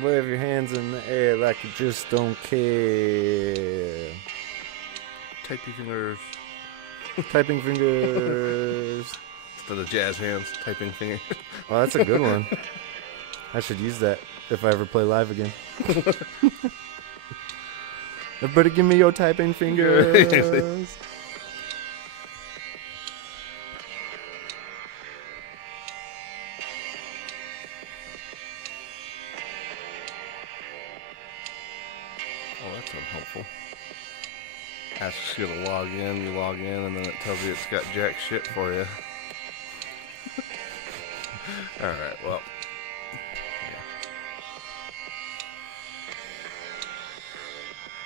Wave your hands in the air like you just don't care. Typey fingers. Typing fingers. Instead of jazz hands, typing fingers. Oh, that's a good one. I should use that if I ever play live again. Everybody give me your typing fingers. Oh, that's unhelpful. Asks you to log in, you log in, and then it tells you it's got jack shit for you. Alright, well.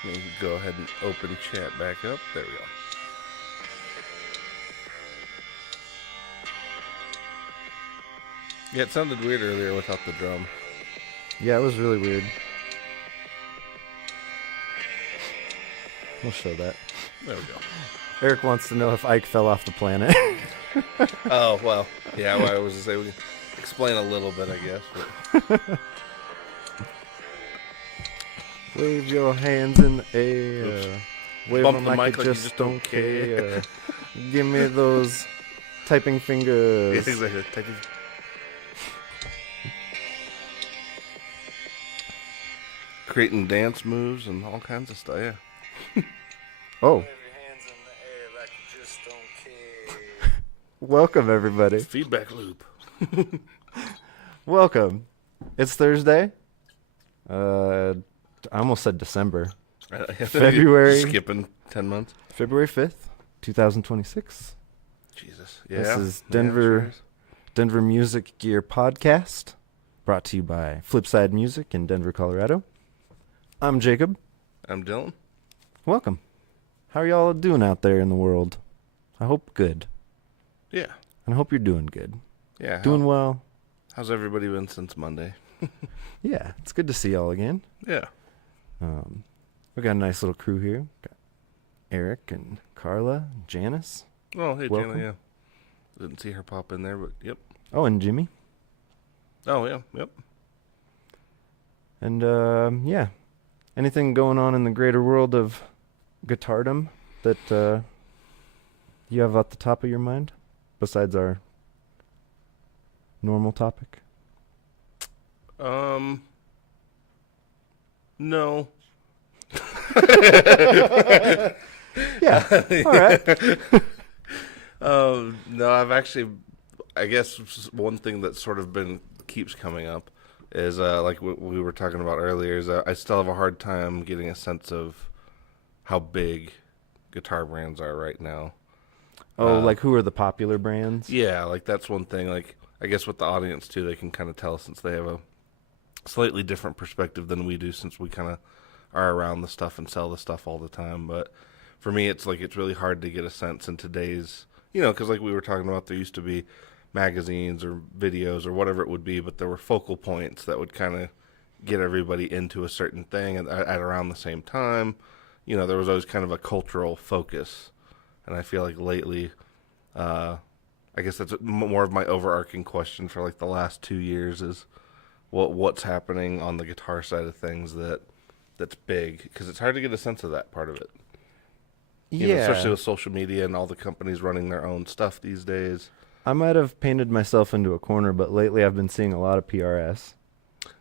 Yeah. You can go ahead and open chat back up. There we go. Yeah, it sounded weird earlier without the drum. Yeah, it was really weird. We'll show that. There we go. Eric wants to know if Ike fell off the planet. Oh, well. Yeah, well, I was going to say, we can explain a little bit, I guess. But. Wave your hands in the air. Oops. Wave Bump them the like mic you like you just just don't don't care. Give me those typing fingers. Yeah, exactly. Typing. Creating dance moves and all kinds of stuff, yeah. Oh. Welcome, everybody. Feedback loop. Welcome. It's Thursday. I almost said December. February. Skipping 10 months. February 5th, 2026. Jesus. Yeah. This is Yeah, Denver sure is. Denver Music Gear Podcast, brought to you by Flipside Music in Denver, Colorado. I'm Jacob. I'm Dylan. Welcome. How are y'all doing out there in the world? I hope good. Yeah. And I hope you're doing good. Yeah. Doing well. How's everybody been since Monday? Yeah, it's good to see y'all again. Yeah. We got a nice little crew here. Got Eric and Carla, and Janice. Oh, hey, Welcome. Jana, yeah. Didn't see her pop in there, but yep. Oh, and Jimmy. Oh, yeah, yep. And, yeah. Anything going on in the greater world of guitardom that you have at the top of your mind besides our normal topic? No. Yeah. All right. No, I've actually, I guess one thing that sort of keeps coming up is, like we were talking about earlier, is I still have a hard time getting a sense of how big guitar brands are right now. Oh, like who are the popular brands? Yeah, like that's one thing. Like I guess with the audience too, they can kind of tell since they have a slightly different perspective than we do, since we kind of are around the stuff and sell the stuff all the time. But for me, it's really hard to get a sense in today's, because like we were talking about, there used to be magazines or videos or whatever it would be, but there were focal points that would kind of get everybody into a certain thing at around the same time. There was always kind of a cultural focus. And I feel like lately, I guess that's more of my overarching question for like the last 2 years is what's happening on the guitar side of things that's big, because it's hard to get a sense of that part of it. Especially with social media and all the companies running their own stuff these days. I might have painted myself into a corner, but lately I've been seeing a lot of PRS.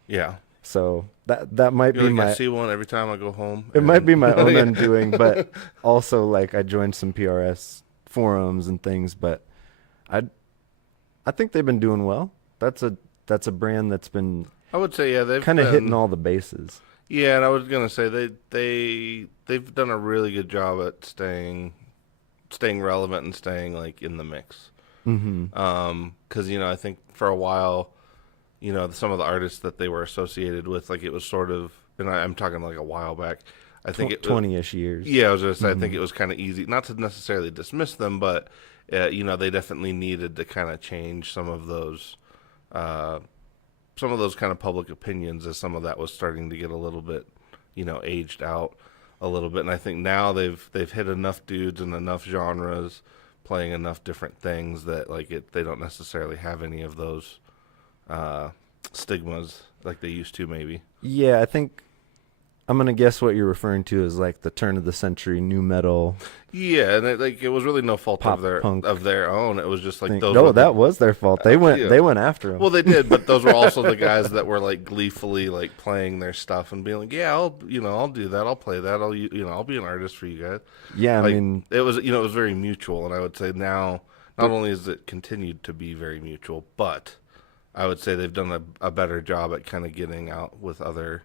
Yeah. So that might be I my... see one every time I go home. It might be my own undoing, but also like I joined some PRS forums and things, but I think they've been doing well. That's a brand that's been, I would say, yeah, they've kind of hitting all the bases. Yeah, and I was gonna say they've done a really good job at staying relevant and staying like in the mix. Mm-hmm. Because I think for a while, some of the artists that they were associated with, like it was sort of, and I'm talking like a while back. I think 20-ish years. Yeah, I was gonna say, Mm-hmm. I think it was kind of easy, not to necessarily dismiss them, but they definitely needed to kind of change some of those kind of public opinions, as some of that was starting to get a little bit, aged out a little bit. And I think now they've hit enough dudes and enough genres, playing enough different things that they don't necessarily have any of those stigmas like they used to, maybe. Yeah, I think I'm gonna guess what you're referring to is like the turn of the century new metal Yeah, and it was really no fault pop punk of their own. It was just like thing. those No, were that was their fault. They went yeah. they went after him. Well, they did, but those were also the guys that were like gleefully like playing their stuff and being like, "Yeah, I'll do that. I'll play that. I'll be an artist for you guys." Yeah, I Like mean, it was, it was very mutual, and I would say now not only is it continued to be very mutual, but I would say they've done a better job at kind of getting out with other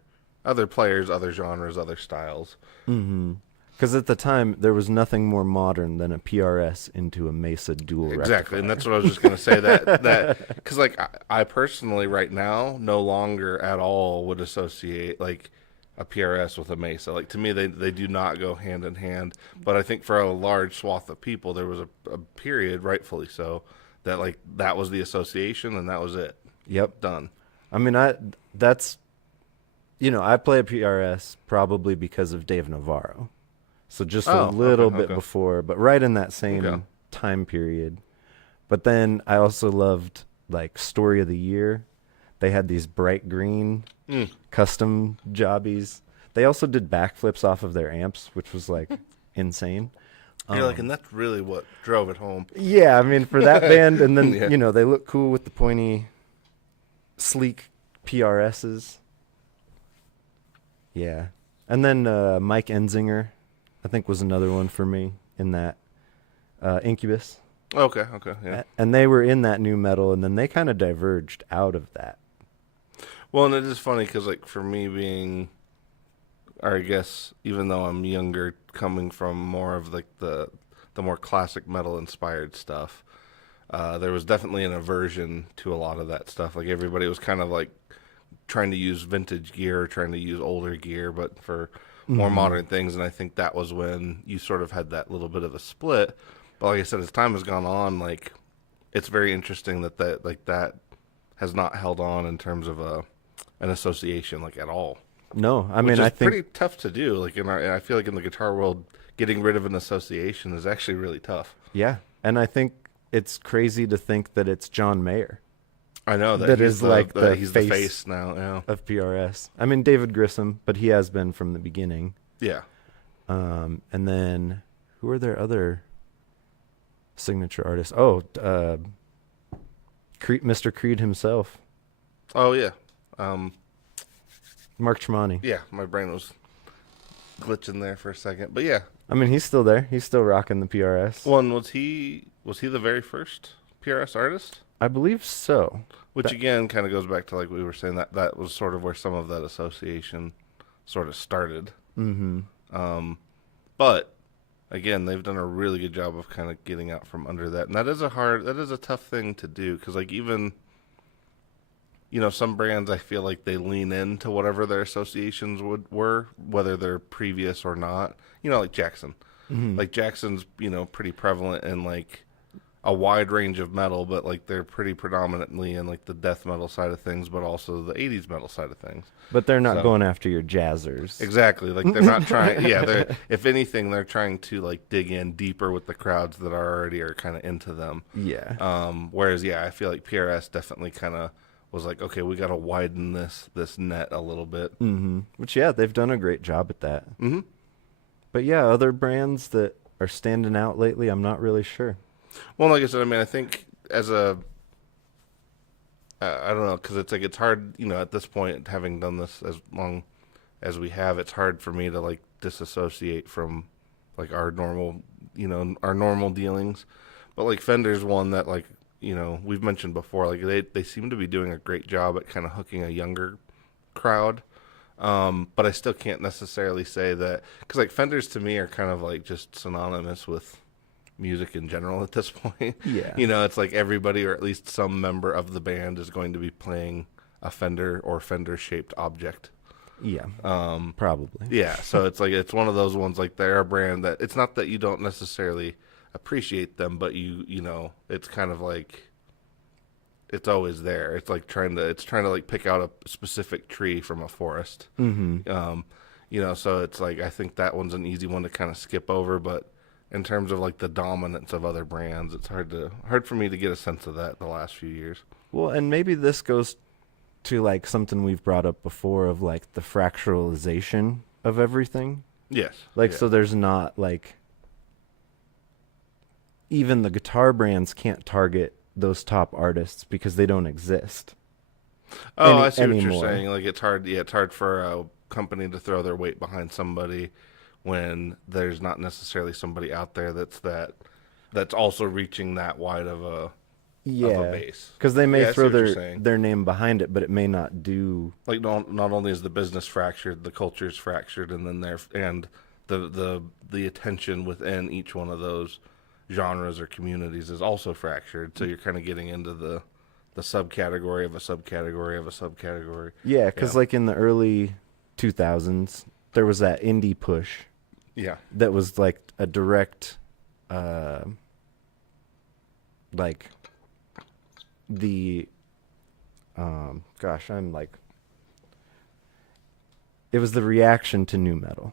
players, other genres, other styles. because at the time there was nothing more modern than a PRS into a Mesa dual Exactly, rectifier. and that's what I was just going to say. That because like I personally right now no longer at all would associate like a PRS with a Mesa. Like to me, they do not go hand in hand. But I think for a large swath of people, there was a period, rightfully so, that like that was the association, and that was it. Yep. Done. I mean, that's I play a PRS probably because of Dave Navarro. So just a Oh, little okay, bit okay. before, but right in that same Okay. time period. But then I also loved like Story of the Year. They had these bright green Mm. custom jobbies. They also did backflips off of their amps, which was like insane. You're like, and that's really what drove it home. Yeah, I mean for that band, and then Yeah. they look cool with the pointy, sleek PRSs. Yeah, and then Mike Enzinger, I think was another one for me in that Incubus. Okay, okay, yeah. And they were in that new metal, and then they kind of diverged out of that. Well, and it is funny because, like, for me being, or I guess, even though I'm younger, coming from more of like the more classic metal inspired stuff, there was definitely an aversion to a lot of that stuff. Like everybody was kind of like trying to use vintage gear, trying to use older gear, but for more modern things. And I think that was when you sort of had that little bit of a split. But like I said, as time has gone on, like it's very interesting that has not held on in terms of an association like at all. No, I Which mean is I think pretty tough to do. Like I feel like in the guitar world, getting rid of an association is actually really tough. yeah, and I think it's crazy to think that it's John Mayer I know that that he's is like the he's face the face now. Yeah, of PRS. I mean David Grissom, but he has been from the beginning. yeah. And then who are their other signature artists? Oh, Mr. Creed himself, Oh yeah, Mark Tremonti. yeah. My brain was glitching there for a second, but yeah. I mean, he's still there. He's still rocking the PRS. One was he the very first PRS artist? I believe so. Which That- again kind of goes back to like we were saying that was sort of where some of that association sort of started. Mm-hmm. But again, they've done a really good job of kind of getting out from under that, and that is a tough thing to do because like even some brands I feel like they lean into whatever their associations were, whether they're previous or not. Like Jackson, like Jackson's pretty prevalent in like a wide range of metal, but like they're pretty predominantly in like the death metal side of things, but also the '80s metal side of things. But they're not So- going after your jazzers. Exactly. Like they're not trying. Yeah, they're if anything, they're trying to like dig in deeper with the crowds that already are kind of into them. Yeah. Whereas, yeah, I feel like PRS definitely kind of was like, okay, we got to widen this net a little bit. Mm-hmm. Which, yeah, they've done a great job at that. Mm-hmm. But yeah, other brands that are standing out lately, I'm not really sure. Well, like I said, I mean, I think as a I don't know, because it's like it's hard, at this point, having done this as long as we have, it's hard for me to like disassociate from like our normal dealings. But like Fender's one that like we've mentioned before, like they seem to be doing a great job at kind of hooking a younger crowd. But I still can't necessarily say that because like Fenders to me are kind of like just synonymous with music in general at this point. Yeah. It's like everybody or at least some member of the band is going to be playing a Fender or Fender shaped object. Yeah. Probably. Yeah, so it's like it's one of those ones like they're a brand that it's not that you don't necessarily appreciate them, but it's kind of like it's always there. It's like trying to like pick out a specific tree from a forest. Mm-hmm. So it's like I think that one's an easy one to kind of skip over, but in terms of like the dominance of other brands, it's hard for me to get a sense of that the last few years. Well, and maybe this goes to like something we've brought up before of like the fractalization of everything. Yes. Like Yeah. so there's not like even the guitar brands can't target those top artists because they don't exist Oh, I see what you're anymore. saying. Like it's hard. Yeah, it's hard for a company to throw their weight behind somebody when there's not necessarily somebody out there that's also reaching that wide of a Yeah, base. because they may Yeah, I see throw what you're their saying. name behind it, but it may not do. Like not only is the business fractured, the culture is fractured, and then the attention within each one of those genres or communities is also fractured. So you're kind of getting into the subcategory of a subcategory of a subcategory. Yeah, Yeah. because like in the early 2000s, there was that indie push Yeah. that was like a direct, uh, like the, gosh, I'm like, it was the reaction to new metal.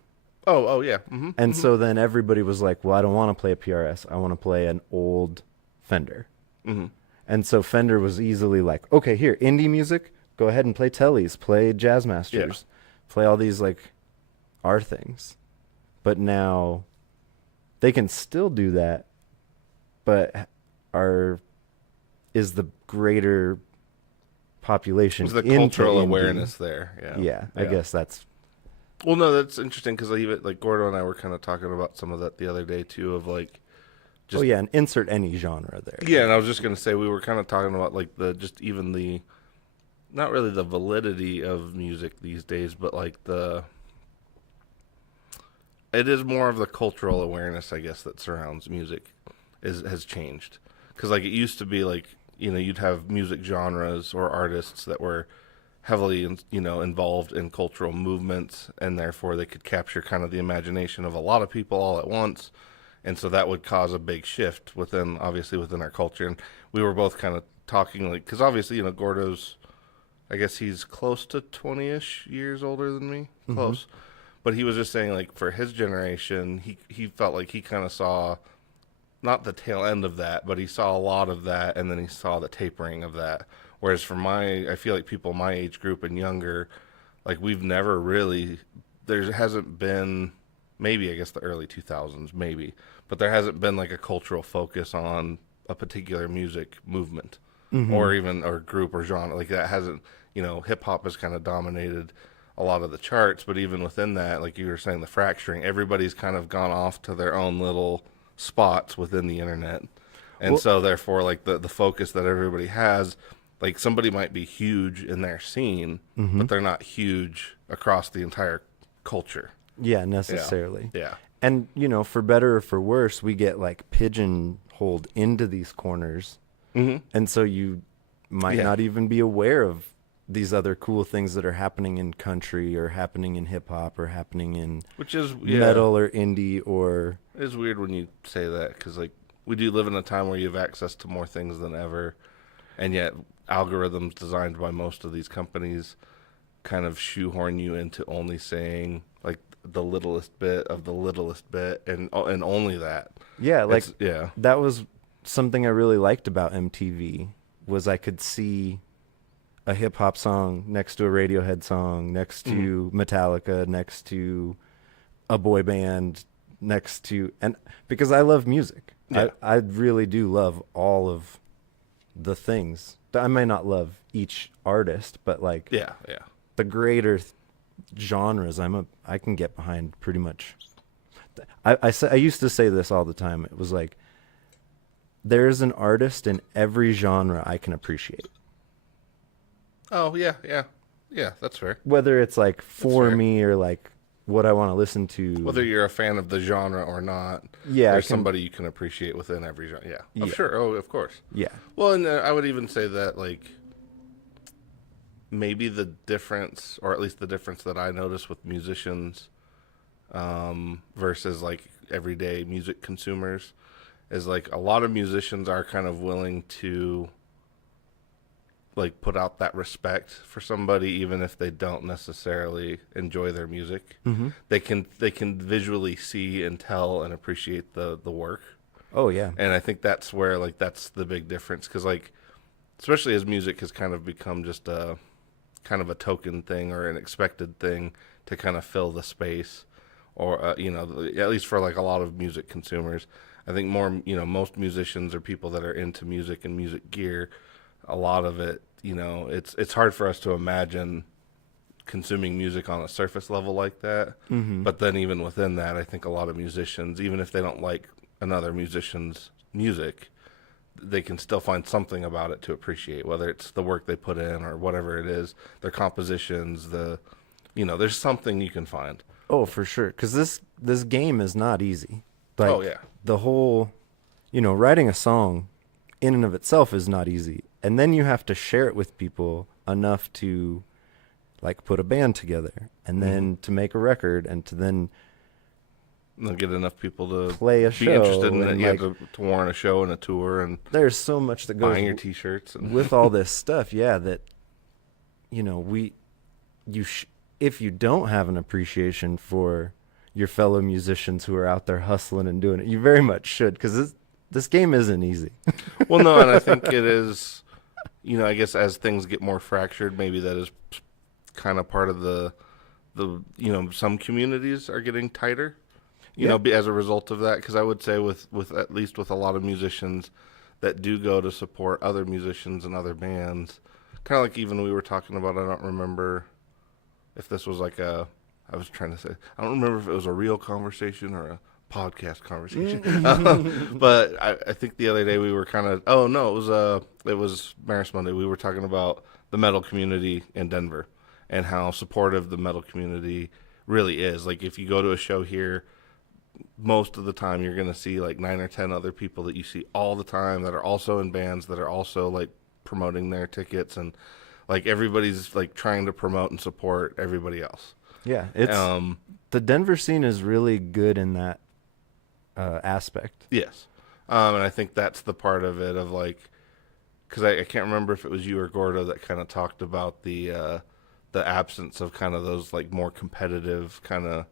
Oh, yeah. And so then everybody was like, well, I don't want to play a PRS. I want to play an old Fender. Mm-hmm. And so Fender was easily like, okay, here, indie music, go ahead and play Tellys, play Jazz Masters, play all these like our things. But now they can still do that, but are is the greater population Was the into cultural indie. awareness there? Yeah. Yeah, I guess that's Well, no, that's interesting because even like Gordo and I were kind of talking about some of that the other day too. Of like, oh yeah, and insert any genre there. yeah, and I was just gonna say we were kind of talking about like the just even the not really the validity of music these days, but like it is more of the cultural awareness, I guess, that surrounds music has changed. Because like it used to be like you'd have music genres or artists that were heavily involved in cultural movements, and therefore they could capture kind of the imagination of a lot of people all at once, and so that would cause a big shift obviously within our culture. And we were both kind of talking like because obviously Gordo's, I guess he's close to 20ish years older than me, close. But he was just saying like for his generation, he felt like he kind of saw not the tail end of that, but he saw a lot of that, and then he saw the tapering of that. Whereas for I feel like people my age group and younger, like we've never really, there hasn't been, maybe I guess the early 2000s, maybe, but there hasn't been like a cultural focus on a particular music movement or group or genre. Like that hasn't, hip hop has kind of dominated a lot of the charts, but even within that, like you were saying, the fracturing, everybody's kind of gone off to their own little spots within the internet. And Well, so therefore like the focus that everybody has, like somebody might be huge in their scene, but they're not huge across the entire culture. yeah, Yeah. necessarily. Yeah. And for better or for worse, we get like pigeonholed into these corners, and so you might Yeah. not even be aware of these other cool things that are happening in country or happening in hip hop or happening in Which is metal or indie or it is weird when you say that because like we do live in a time where you have access to more things than ever, and yet algorithms designed by most of these companies kind of shoehorn you into only saying like the littlest bit of the littlest bit and only that. yeah, like Yeah. that was something I really liked about MTV was I could see a hip hop song next to a Radiohead song, next to Metallica, next to a boy band, next to and because I love music. Yeah. I really do love all of the things. I may not love each artist, but like Yeah. Yeah. the greater genres I can get behind pretty much. I used to say this all the time. It was like there's an artist in every genre I can appreciate. Oh yeah. Yeah. Yeah. That's fair. Whether it's like for fair. me or like what I want to listen to. Whether you're a fan of the genre or not, Yeah, there's I can- somebody you can appreciate within every genre. Yeah. Oh, Yeah. sure. Oh, of course. Yeah. Well, and I would even say that, like, maybe the difference, or at least the difference that I notice with musicians versus, like, everyday music consumers is, like, a lot of musicians are kind of willing to, like, put out that respect for somebody even if they don't necessarily enjoy their music. They can visually see and tell and appreciate the work. Oh yeah. And I think that's where, like, that's the big difference. Because, like, especially as music has kind of become just kind of a token thing or an expected thing to kind of fill the space, or at least for like a lot of music consumers. I think more, most musicians or people that are into music and music gear, a lot of it, it's hard for us to imagine consuming music on a surface level like that. Mm-hmm. But then even within that, I think a lot of musicians, even if they don't like another musician's music, they can still find something about it to appreciate, whether it's the work they put in or whatever it is, their compositions, there's something you can find. Oh, for sure. Because this game is not easy. Like, Oh, yeah. The whole, writing a song in and of itself is not easy. And then you have to share it with people enough to, like, put a band together. And then to make a record and to then They'll get enough people to play a be show. interested in it. And, Yeah, like, to warrant a show and a tour and there's so much that goes buying your T-shirts. And with all this stuff, yeah, that, if you don't have an appreciation for your fellow musicians who are out there hustling and doing it, you very much should, because this game isn't easy. Well, no, and I think it is, I guess as things get more fractured, maybe that is kind of part of the some communities are getting tighter, as a result of that. Because I would say with at least with a lot of musicians that do go to support other musicians and other bands, kind of like even we were talking about, I don't remember if this was like I was trying to say, I don't remember if it was a real conversation or a podcast conversation. But I think the other day we were kind of, it was Maris Monday. We were talking about the metal community in Denver and how supportive the metal community really is. Like if you go to a show here, most of the time you're going to see like 9 or 10 other people that you see all the time that are also in bands that are also like promoting their tickets, and like everybody's like trying to promote and support everybody else. Yeah, it's the Denver scene is really good in that aspect. Yes, and I think that's the part of it of like, because I can't remember if it was you or Gordo that kind of talked about the absence of kind of those like more competitive kind of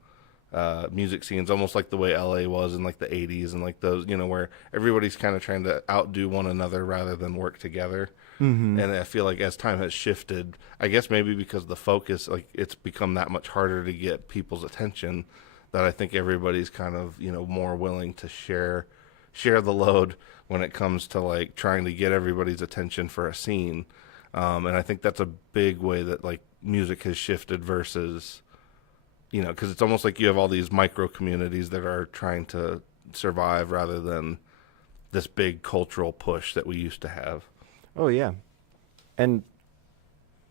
music scenes, almost like the way LA was in like the 80s and like those, where everybody's kind of trying to outdo one another rather than work together. Mm-hmm. And I feel like as time has shifted, I guess maybe because the focus, like it's become that much harder to get people's attention, that I think everybody's kind of, more willing to share the load when it comes to like trying to get everybody's attention for a scene. And I think that's a big way that like music has shifted versus, because it's almost like you have all these micro communities that are trying to survive rather than this big cultural push that we used to have. Oh, yeah. And,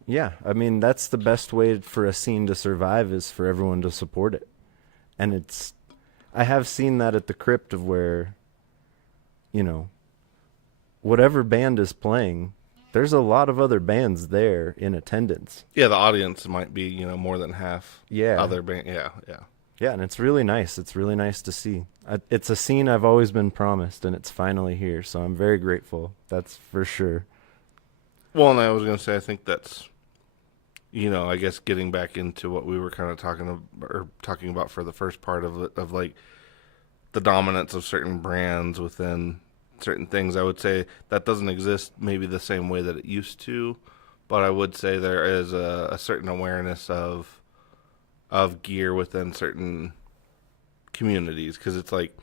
yeah, I mean, that's the best way for a scene to survive is for everyone to support it. And I have seen that at the Crypt of where, whatever band is playing, there's a lot of other bands there in attendance. Yeah, the audience might be, more than half. Yeah. Other band. Yeah, yeah. Yeah, and it's really nice. It's really nice to see. It's a scene I've always been promised, and it's finally here. So I'm very grateful. That's for sure. Well, and I was going to say, I think that's, I guess getting back into what we were kind of talking about for the first part of it, of like the dominance of certain brands within certain things. I would say that doesn't exist maybe the same way that it used to, but I would say there is a certain awareness of gear within certain communities, because it's like,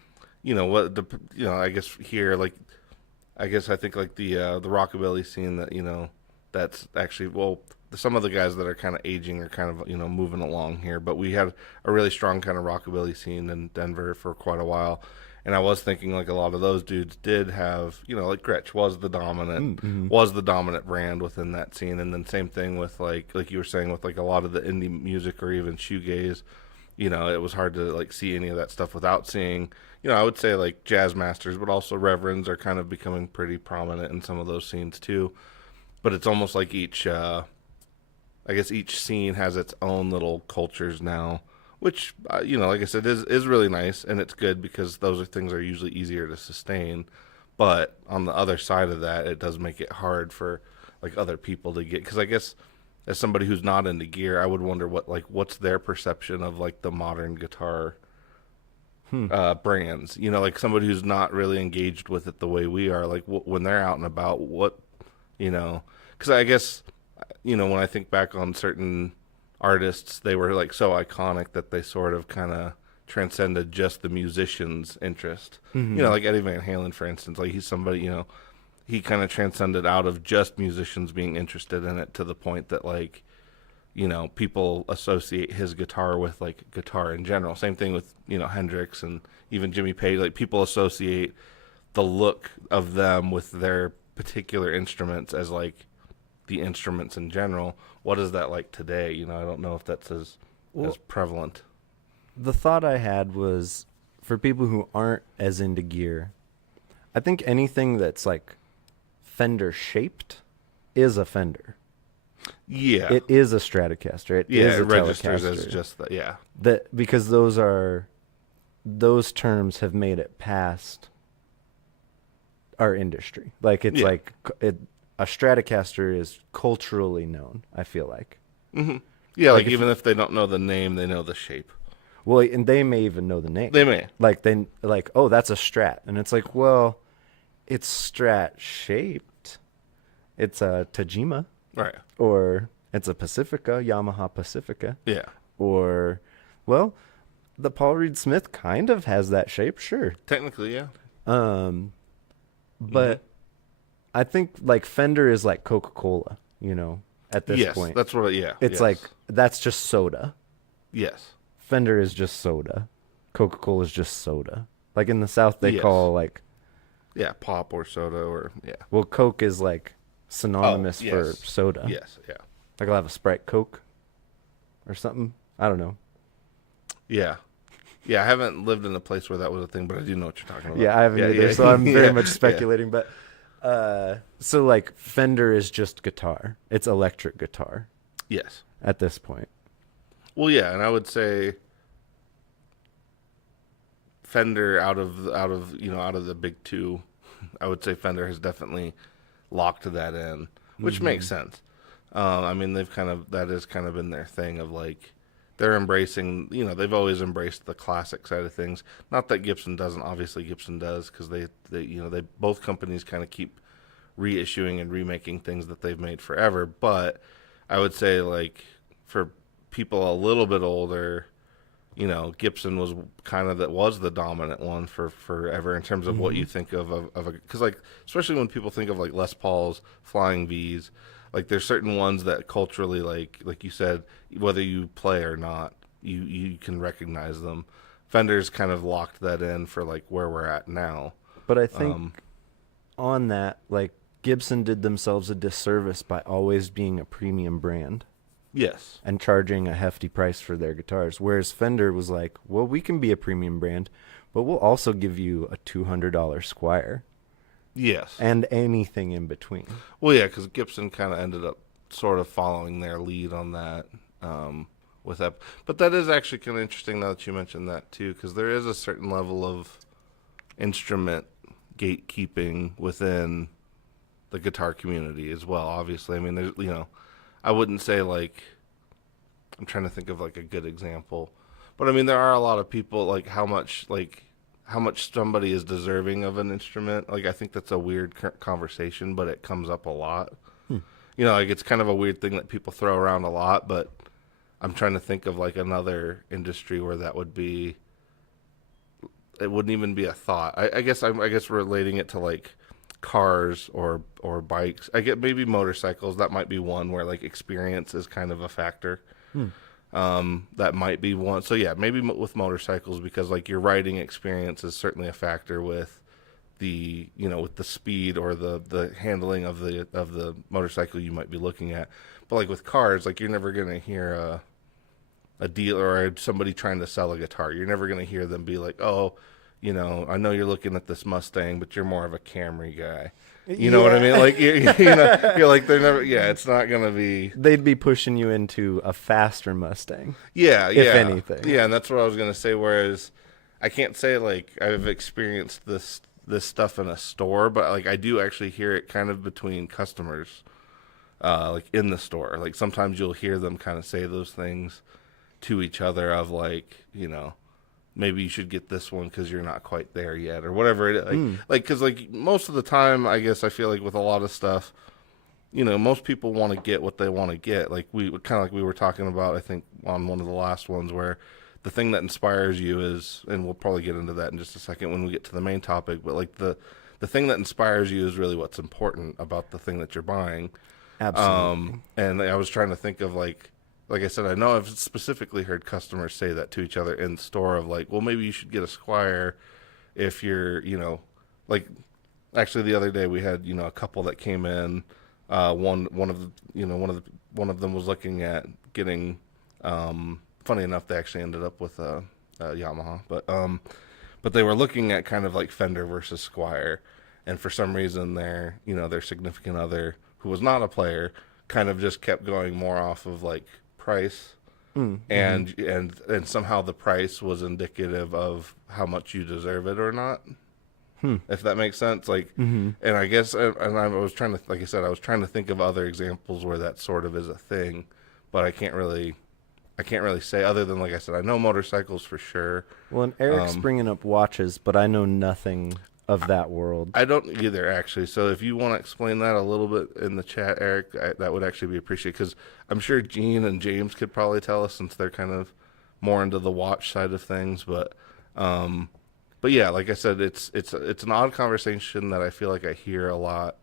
I guess here, like, I think like the rockabilly scene that, that's actually, well, some of the guys that are kind of aging are kind of, moving along here, but we had a really strong kind of rockabilly scene in Denver for quite a while. And I was thinking like a lot of those dudes did have, like Gretsch was the dominant brand within that scene. And then same thing with like you were saying with like a lot of the indie music or even shoegaze, it was hard to like see any of that stuff without seeing, I would say like jazz masters, but also reverends are kind of becoming pretty prominent in some of those scenes too. But it's almost like each scene has its own little cultures now, which, like I said, is really nice, and it's good because those things are usually easier to sustain. But on the other side of that, it does make it hard for like other people to get, because I guess as somebody who's not into gear, I would wonder what's their perception of like the modern guitar brands. Like somebody who's not really engaged with it the way we are, like when they're out and about, because I guess when I think back on certain artists, they were like so iconic that they sort of kind of transcended just the musician's interest. Like Eddie Van Halen, for instance, like he's somebody, he kind of transcended out of just musicians being interested in it to the point that like, people associate his guitar with like guitar in general. Same thing with, Hendrix and even Jimmy Page. Like people associate the look of them with their particular instruments as like the instruments in general. What is that like today? I don't know if that's as prevalent. The thought I had was for people who aren't as into gear, I think anything that's like Fender shaped is a Fender. Yeah. It is a Stratocaster. It is a it registers Telecaster. as just that. Yeah. Because those terms have made it past our industry. Like it's like a Stratocaster is culturally known, I feel like. Mm-hmm. Yeah, like even if they don't know the name, they know the shape. Well, and they may even know the name. They may. Oh, that's a Strat. And it's like, well, it's Strat shaped. It's a Tajima. Right. Or it's a Pacifica, Yamaha Pacifica. Yeah. Or, well, the Paul Reed Smith kind of has that shape, sure. Technically, yeah. But I think like Fender is like Coca-Cola, at this point. Yes, that's what, It's like, that's just soda. Yes. Fender is just soda. Coca-Cola is just soda. Like in the South, they call like... Yeah, pop or soda or, yeah. Well, Coke is like synonymous for soda. Yes, yeah. Like I'll have a Sprite Coke or something. I don't know. Yeah. Yeah, I haven't lived in a place where that was a thing, but I do know what you're talking about. Yeah, I haven't either, so I'm very much speculating. But so like Fender is just guitar. It's electric guitar. Yes. At this point. Well, yeah, and I would say Fender out of the big two, I would say Fender has definitely locked that in, which makes sense. I mean, that has kind of been their thing of like they're embracing, they've always embraced the classic side of things. Not that Gibson doesn't, obviously Gibson does, because they both companies kind of keep reissuing and remaking things that they've made forever. But I would say like for people a little bit older, Gibson was was the dominant one for forever in terms of what you think of a, because like especially when people think of like Les Pauls, Flying V's, like there's certain ones that culturally like you said, whether you play or not, you can recognize them. Fender's kind of locked that in for like where we're at now. But I think on that, like Gibson did themselves a disservice by always being a premium brand. Yes. And charging a hefty price for their guitars. Whereas Fender was like, well, we can be a premium brand, but we'll also give you a $200 Squire. Yes. And anything in between. Well, yeah, because Gibson kind of ended up sort of following their lead on that with that. But that is actually kind of interesting now that you mentioned that, too, because there is a certain level of instrument gatekeeping within the guitar community as well, obviously. I mean, there's, I wouldn't say like, I'm trying to think of like a good example, but I mean, there are a lot of people like how much somebody is deserving of an instrument. Like, I think that's a weird conversation, but it comes up a lot. Like it's kind of a weird thing that people throw around a lot, but I'm trying to think of like another industry where that would be, it wouldn't even be a thought. I guess relating it to like cars or bikes. I get maybe motorcycles. That might be one where like experience is kind of a factor. That might be one. So yeah, maybe with motorcycles, because like your riding experience is certainly a factor with the with the speed or the handling of the motorcycle you might be looking at. But like with cars, like you're never gonna hear a dealer or somebody trying to sell a guitar. You're never gonna hear them be like, oh, I know you're looking at this Mustang, but you're more of a Camry guy. You know what I mean? Like, you're like, they're never, it's not going to be. They'd be pushing you into a faster Mustang. Yeah, if anything. Yeah, and that's what I was going to say, whereas I can't say, like, I've experienced this stuff in a store, but, like, I do actually hear it kind of between customers, like, in the store. Like, sometimes you'll hear them kind of say those things to each other of, like, maybe you should get this one because you're not quite there yet or whatever it is. Like, because like most of the time, I guess I feel like with a lot of stuff, most people want to get what they want to get. Like we were talking about, I think, on one of the last ones, where the thing that inspires you is, and we'll probably get into that in just a second when we get to the main topic, but like the thing that inspires you is really what's important about the thing that you're buying. Absolutely. And I was trying to think of like I said, I know I've specifically heard customers say that to each other in the store of like, well, maybe you should get a Squire if you're, like actually the other day we had, a couple that came in. One of them was looking at getting. Funny enough, they actually ended up with a Yamaha, but they were looking at kind of like Fender versus Squire, and for some reason their significant other, who was not a player, kind of just kept going more off of like price, and somehow the price was indicative of how much you deserve it or not. If that makes sense, like, and I guess, and I was trying to, like I said, I was trying to think of other examples where that sort of is a thing, but I can't really say, other than, like I said, I know motorcycles for sure. Well, and Eric's bringing up watches, but I know nothing of that world. I don't either, actually. So if you want to explain that a little bit in the chat, Eric, that would actually be appreciated, because I'm sure Gene and James could probably tell us, since they're kind of more into the watch side of things, but yeah, like I said, it's an odd conversation that I feel like I hear a lot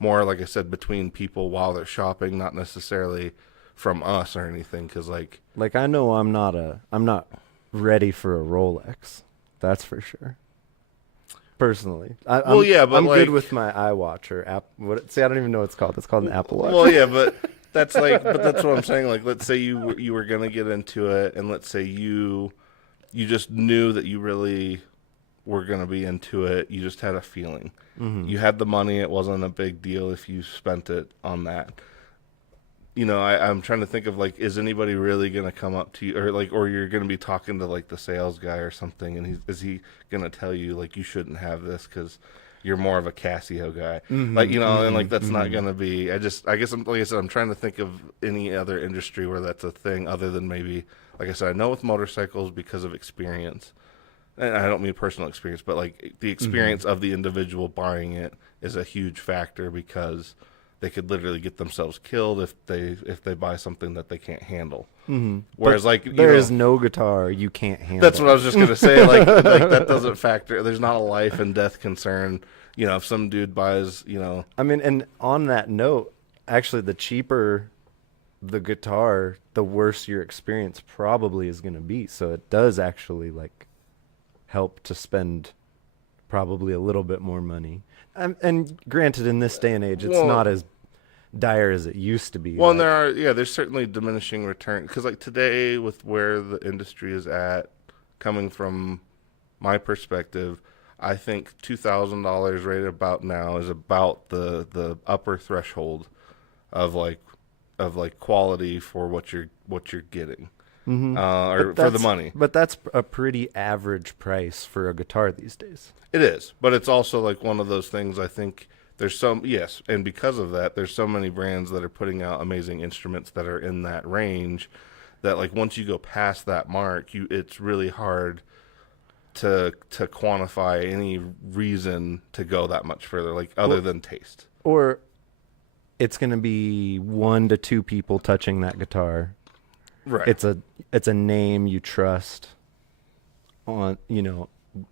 more, like I said, between people while they're shopping, not necessarily from us or anything, because like I know I'm not ready for a Rolex. That's for sure. Personally, I'm good with my iWatch or app. See, I don't even know what it's called. It's called an Apple Watch. Well, yeah, but that's what I'm saying. Like, let's say you were gonna get into it, and let's say you just knew that you really were going to be into it. You just had a feeling. You had the money. It wasn't a big deal if you spent it on that. I'm trying to think of, like, is anybody really going to come up to you, or you're going to be talking to, like, the sales guy or something, and is he going to tell you, like, you shouldn't have this because you're more of a Casio guy, and like that's not going to be. I guess like I said, I'm trying to think of any other industry where that's a thing, other than maybe, like I said, I know with motorcycles because of experience. And I don't mean personal experience, but like the experience of the individual buying it is a huge factor, because they could literally get themselves killed if they buy something that they can't handle. Whereas, like, there is no guitar you can't handle. That's what I was just gonna say. Like that doesn't factor. There's not a life and death concern. If some dude buys, I mean, and on that note, actually, the cheaper the guitar, the worse your experience probably is going to be. So it does actually like help to spend probably a little bit more money. And granted, in this day and age, it's not as dire as it used to be. Well, and there's certainly diminishing return, because like today, with where the industry is at, coming from my perspective, I think $2,000 right about now is about the upper threshold of quality for what you're getting, or for the money. But that's a pretty average price for a guitar these days. It is, but it's also like one of those things. I think there's yes, and because of that, there's so many brands that are putting out amazing instruments that are in that range, that like once you go past that mark, it's really hard to quantify any reason to go that much further, like other than taste. Or it's going to be 1 to 2 people touching that guitar. Right. It's a name you trust.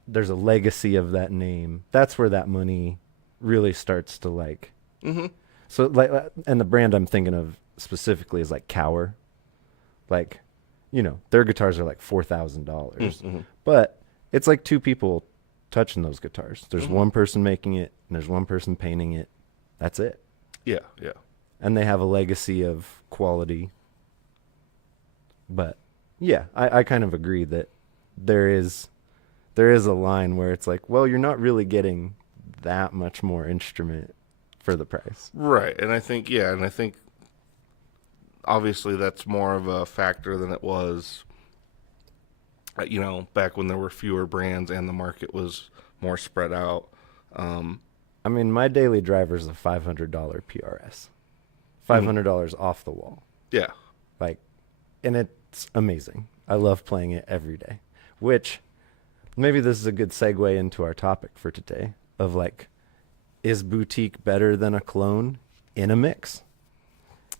There's a legacy of that name. That's where that money really starts to like. Mm-hmm. So like, and the brand I'm thinking of specifically is like Cower. Like, their guitars are like $4,000, mm-hmm. but it's like 2 people touching those guitars. There's mm-hmm. one person making it, and there's one person painting it. That's it. Yeah, yeah. And they have a legacy of quality. But yeah, I kind of agree that there is a line where it's like, well, you're not really getting that much more instrument for the price. Right. And I think obviously that's more of a factor than it was, back when there were fewer brands and the market was more spread out. I mean, my daily driver is a $500 PRS. $500 off the wall. Yeah. And it's amazing. I love playing it every day, which maybe this is a good segue into our topic for today of like, is boutique better than a clone? in a mix.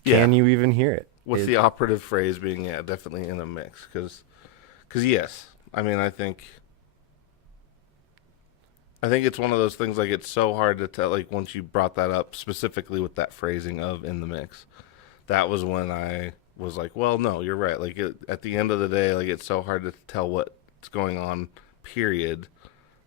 Yeah. Can you even hear it? What's the operative phrase being? Yeah, definitely in a mix. Because yes, I mean, I think it's one of those things, like, it's so hard to tell, like, once you brought that up specifically with that phrasing of in the mix, that was when I was like, well, no, you're right. Like, at the end of the day, like, it's so hard to tell what's going on, period,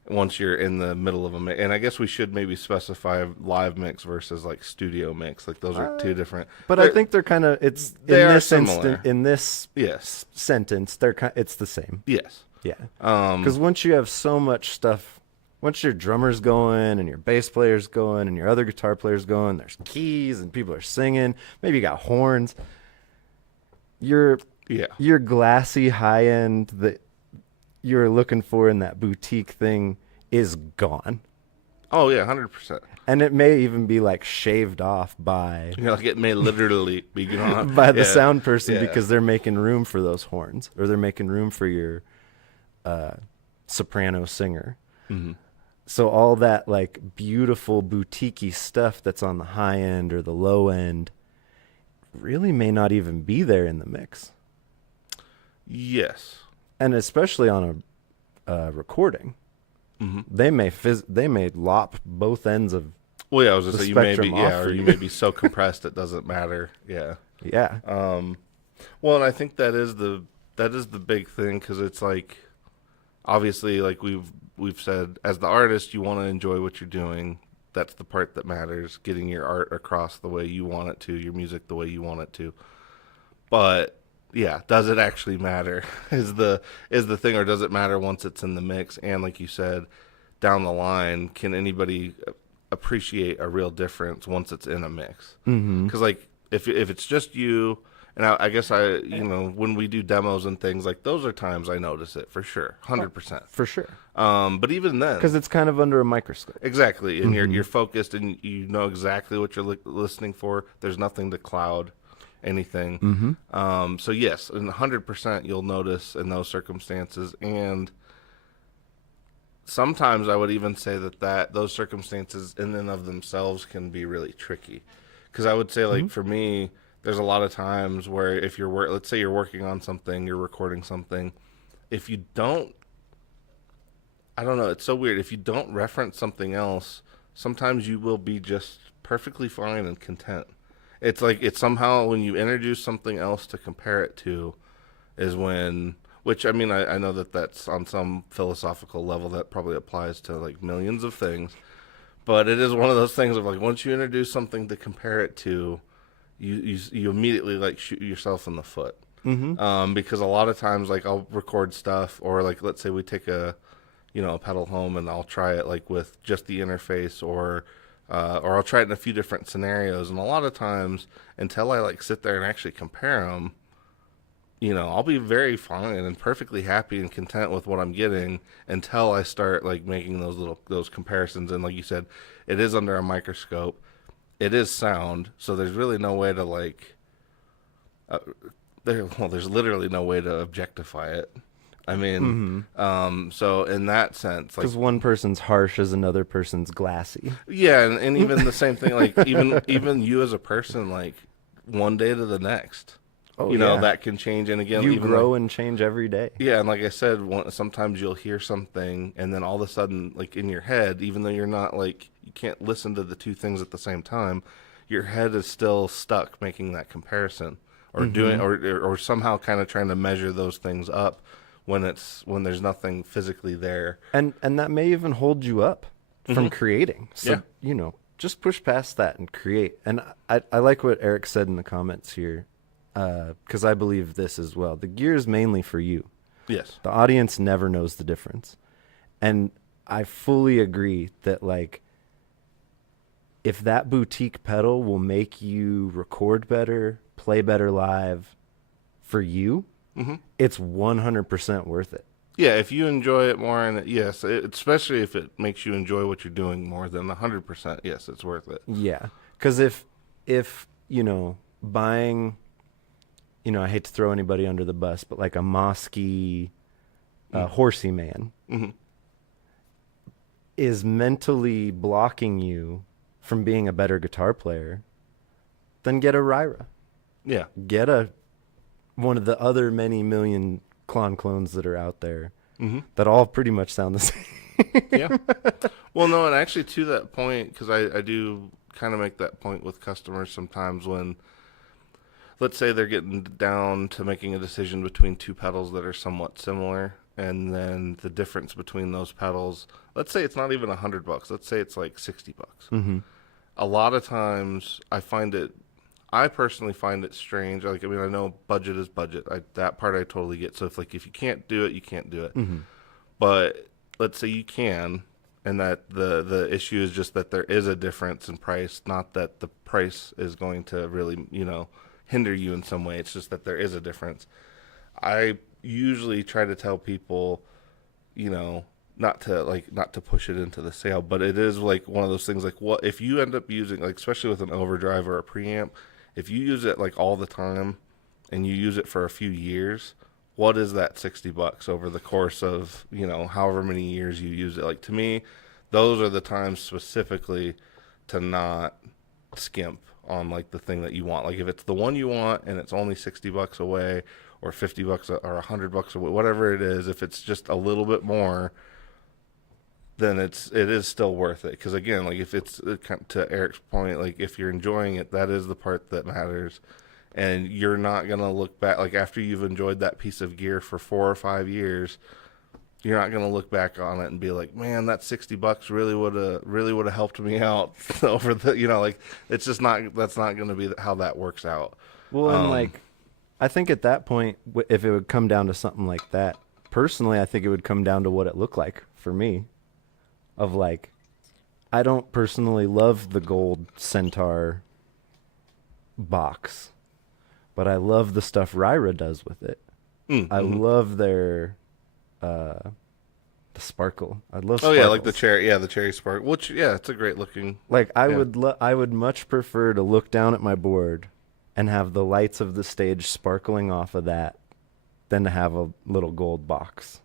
once you're in the middle of a mix. And I guess we should maybe specify live mix versus, like, studio mix. Like, those are two different. But I think they're kind of, it's they in are this similar. in this Yes. sentence, it's the same. Yes. Yeah. Because once you have so much stuff, once your drummer's going and your bass player's going and your other guitar player's going, there's keys and people are singing. Maybe you got horns. Your glassy high end that you're looking for in that boutique thing is gone. Oh yeah, 100%. And it may even be like shaved off by Like, it may literally be gone by the sound person because they're making room for those horns, or they're making room for your soprano singer. Mm-hmm. So all that like beautiful boutiquey stuff that's on the high end or the low end really may not even be there in the mix. Yes. And especially on a recording, they may lop both ends of. Well, yeah, I was just the saying, you may be, spectrum off or for you you. may be so compressed it doesn't matter. Yeah. Yeah. Well, and I think that is the big thing, because it's like, obviously, like we've said, as the artist, you want to enjoy what you're doing. That's the part that matters, getting your art across the way you want it to, your music the way you want it to. But yeah, does it actually matter is the thing, or does it matter once it's in the mix? And like you said, down the line, can anybody appreciate a real difference once it's in a mix? Because like if it's just you, and I guess when we do demos and things, like, those are times I notice it for sure, 100%. For sure. But even then, Because it's kind of under a microscope. exactly, and you're focused and you know exactly what you're listening for. There's nothing to cloud anything. So yes, and 100% you'll notice in those circumstances. And sometimes I would even say that those circumstances in and of themselves can be really tricky. Because I would say, like, for me, there's a lot of times where if let's say you're working on something, you're recording something, if you don't, I don't know, it's so weird. If you don't reference something else, sometimes you will be just perfectly fine and content. It's like, it's somehow when you introduce something else to compare it to is when, which, I mean, I know that's on some philosophical level that probably applies to, like, millions of things. But it is one of those things of, like, once you introduce something to compare it to, you immediately, like, shoot yourself in the foot. Because a lot of times, like, I'll record stuff, or, like, let's say we take a pedal home, and I'll try it, like, with just the interface, or I'll try it in a few different scenarios. And a lot of times, until I, like, sit there and actually compare them, I'll be very fine and perfectly happy and content with what I'm getting until I start, like, making those comparisons. And like you said, it is under a microscope. It is sound, so there's really no way to, like, there's literally no way to objectify it. I mean, so in that sense, like, Because one person's harsh as another person's glassy. yeah, and even the same thing, like, even you as a person, like, one day to the next. Oh, That can change. And again, you even grow and change every day. Yeah, and like I said, sometimes you'll hear something, and then all of a sudden, like, in your head, even though you're not, like, you can't listen to the two things at the same time, your head is still stuck making that comparison, or doing, or somehow kind of trying to measure those things up when there's nothing physically there. And that may even hold you up from creating. So, Yeah. Just push past that and create. And I like what Eric said in the comments here. Because I believe this as well. The gear is mainly for you. Yes. The audience never knows the difference. And I fully agree that, like, if that boutique pedal will make you record better, play better live for you, it's 100% worth it. Yeah, if you enjoy it more, and yes, especially if it makes you enjoy what you're doing more than 100%, yes, it's worth it. Yeah. Because if buying... I hate to throw anybody under the bus, but like a Mosky Horsey Man is mentally blocking you from being a better guitar player, then get a Ryra. Yeah. Get one of the other many million clones that are out there that all pretty much sound the same. Yeah. Well, no, and actually to that point, because I do kind of make that point with customers sometimes when, let's say they're getting down to making a decision between two pedals that are somewhat similar, and then the difference between those pedals, let's say it's not even $100. Let's say it's like $60. Mm-hmm. A lot of times I personally find it strange. Like, I mean, I know budget is budget. That part I totally get. So if you can't do it, you can't do it. Mm-hmm. But let's say you can, and that the issue is just that there is a difference in price, not that the price is going to really, hinder you in some way. It's just that there is a difference. I usually try to tell people, not to push it into the sale, but it is like one of those things, like, what if you end up using, like, especially with an overdrive or a preamp, if you use it like all the time and you use it for a few years, what is that $60 over the course of, however many years you use it? Like, to me, those are the times specifically to not skimp on, like, the thing that you want. Like, if it's the one you want and it's only $60 away or $50 or $100 away, whatever it is, if it's just a little bit more, then it is still worth it. Because again, like, if it's, to Eric's point, like, if you're enjoying it, that is the part that matters. And you're not going to look back, like, after you've enjoyed that piece of gear for 4 or 5 years, you're not going to look back on it and be like, man, that $60 really would have helped me out over the, like, it's just not, that's not going to be how that works out. Well, and like, I think at that point, if it would come down to something like that, personally, I think it would come down to what it looked like for me. Of, like, I don't personally love the gold Centaur box, but I love the stuff Ryra does with it. I love their the sparkle. I love sparkles. Yeah, like the cherry sparkle, which, it's a great looking. Like, I would much prefer to look down at my board and have the lights of the stage sparkling off of that than to have a little gold box.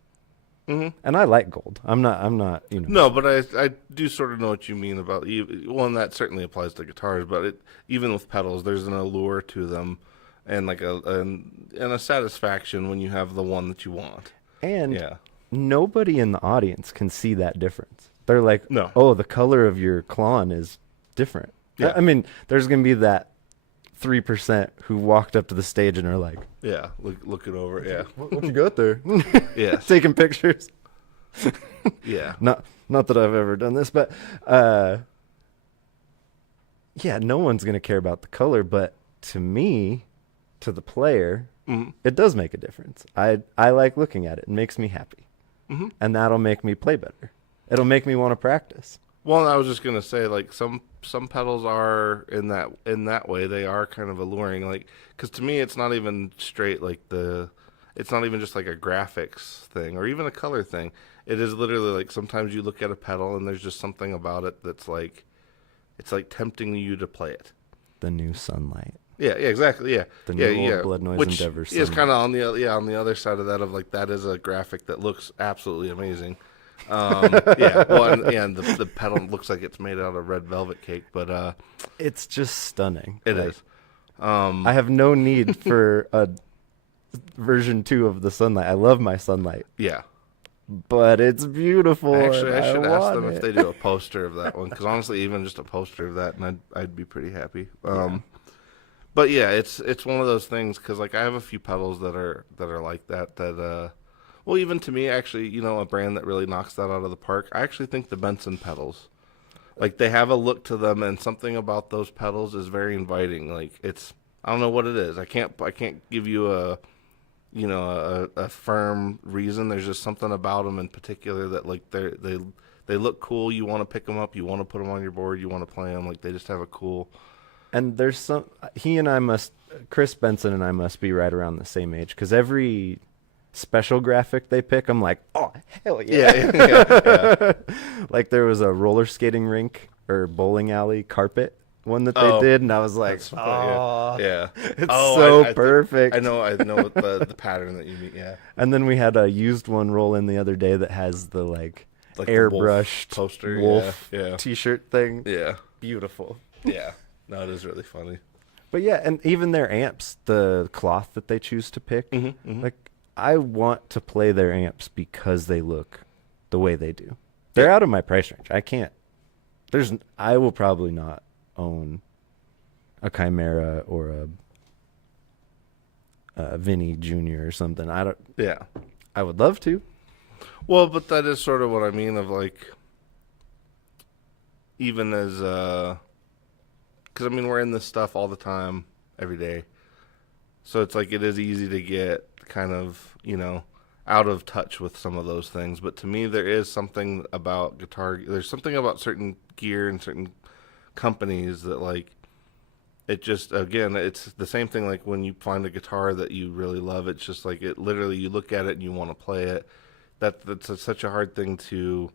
Mm-hmm. And I like gold. I'm not. No, but I do sort of know what you mean about. Well, and that certainly applies to guitars. But even with pedals, there's an allure to them, and like a satisfaction when you have the one that you want. And nobody in the audience can see that difference. They're like, no. Oh, the color of your Klon is different. Yeah. I mean, there's gonna be that 3% who walked up to the stage and are like, look it over. Yeah, what you got there? Yeah, taking pictures. Yeah, not that I've ever done this, but no one's gonna care about the color, but to me, to the player, it does make a difference. I like looking at it. It makes me happy, and that'll make me play better. It'll make me want to practice. Well, I was just gonna say, like, some pedals are in that way. They are kind of alluring, like, because to me, it's not even straight like it's not even just like a graphics thing or even a color thing. It is literally like sometimes you look at a pedal and there's just something about it that's like, it's like tempting you to play it. The new Sunlight. Yeah, exactly. Yeah, the new old Blood Noise Endeavor. Which is kind of on the other side of that, of like, that is a graphic that looks absolutely amazing. And the pedal looks like it's made out of red velvet cake, but it's just stunning. It is. I have no need for a version 2 of the Sunlight. I love my Sunlight. Yeah, but it's beautiful. Actually, I should ask them if they do a poster of that one, because honestly, even just a poster of that, and I'd be pretty happy. But yeah, it's one of those things, because like I have a few pedals that are like that. Well, even to me, actually, a brand that really knocks that out of the park, I actually think the Benson pedals. Like, they have a look to them, and something about those pedals is very inviting. Like, I don't know what it is. I can't give you a firm reason. There's just something about them in particular that, like, they look cool. You want to pick them up. You want to put them on your board. You want to play them. Like, they just have a cool. And there's Chris Benson and I must be right around the same age, because every special graphic they pick, I'm like, oh, hell yeah. Yeah. Like, there was a roller skating rink or bowling alley carpet one that they did, and I was like, yeah. It's so perfect. I know the pattern that you mean, yeah. And then we had a used one roll in the other day that has the like airbrushed poster wolf t-shirt t-shirt thing. Yeah. Beautiful. Yeah. No, it is really funny. But yeah, and even their amps, the cloth that they choose to pick, like I want to play their amps because they look the way they do. They're out of my price range. I can't. I will probably not own a Chimera or a Vinny Jr. or something. I don't. Yeah. I would love to. Well, but that is sort of what I mean of like, even as, because I mean, we're in this stuff all the time, every day. So it's like it is easy to get kind of, out of touch with some of those things. But to me, there is something about guitar. There's something about certain gear and certain companies that like, it just, again, it's the same thing like when you find a guitar that you really love. It's just like it literally, you look at it and you want to play it. That's such a hard thing to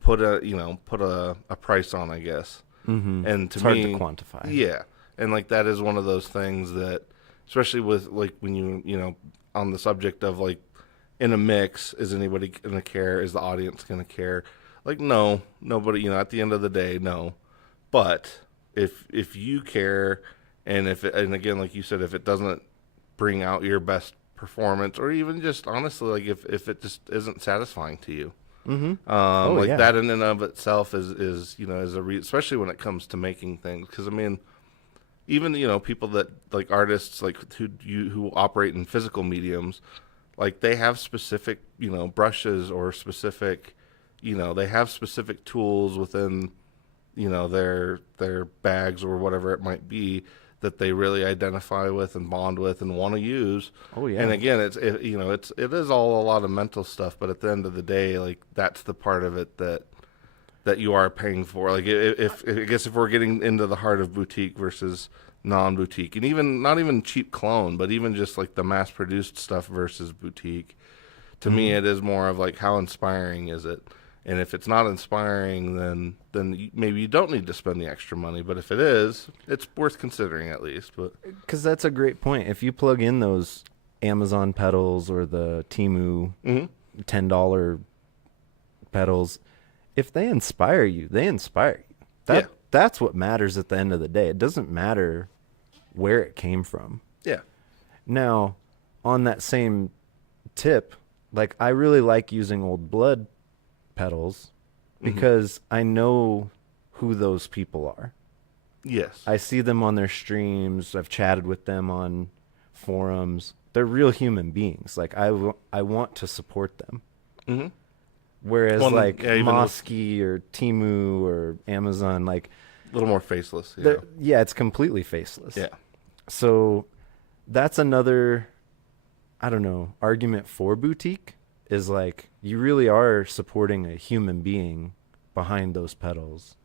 put a price on, I guess. Mm-hmm. And to it's hard me, to quantify. Yeah, and like that is one of those things that, especially with like when on the subject of like in a mix, is anybody gonna care? Is the audience gonna care? Like no, nobody. At the end of the day, no. But if you care, and and again, like you said, if it doesn't bring out your best performance, or even just honestly, like if it just isn't satisfying to you, that in and of itself is especially when it comes to making things. Because I mean, even people that like artists like who operate in physical mediums, like they have specific brushes or specific they have specific tools within their bags or whatever it might be that they really identify with and bond with and want to use. Oh yeah. And again, it is all a lot of mental stuff, but at the end of the day, like that's the part of it that you are paying for. Like if I guess if we're getting into the heart of boutique versus non-boutique, and even not even cheap clone, but even just like the mass-produced stuff versus boutique, to me it is more of like how inspiring is it. And if it's not inspiring, then maybe you don't need to spend the extra money. But if it is, it's worth considering at least. But because that's a great point. If you plug in those Amazon pedals or the Temu $10 pedals, if they inspire you, they inspire you. That's what matters at the end of the day. It doesn't matter where it came from. Yeah. Now, on that same tip, like I really like using Old Blood pedals because I know who those people are. Yes. I see them on their streams. I've chatted with them on forums. They're real human beings. Like I want to support them. Mm-hmm. Whereas Mosky or Temu or Amazon, like a little more faceless. Yeah, it's completely faceless. Yeah. So that's another, I don't know, argument for boutique is like you really are supporting a human being behind those pedals.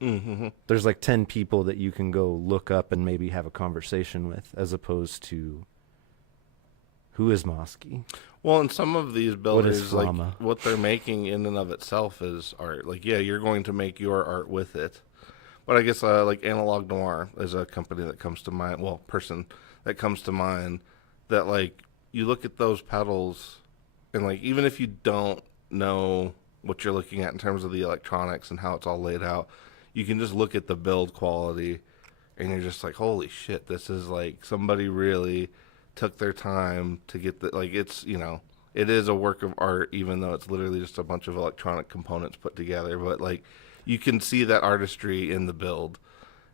Mm-hmm. There's like 10 people that you can go look up and maybe have a conversation with, as opposed to who is Mosky. Well, and some of these builders, like what they're making in and of itself is art. Like, yeah, you're going to make your art with it. But I guess like Analog Noir is a company that comes to mind, person that comes to mind, that like you look at those pedals and like even if you don't know what you're looking at in terms of the electronics and how it's all laid out, you can just look at the build quality and you're just like, holy shit, this is like somebody really took their time to get the, like it's, it is a work of art, even though it's literally just a bunch of electronic components put together. But like you can see that artistry in the build.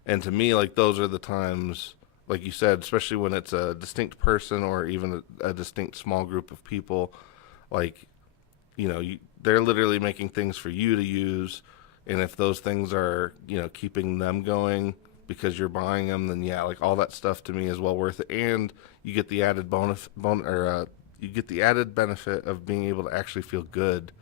And to me, like those are the times, like you said, especially when it's a distinct person or even a distinct small group of people, like, they're literally making things for you to use. And if those things are, keeping them going because you're buying them, then yeah, like all that stuff to me is well worth it. And you get the added you get the added benefit of being able to actually feel good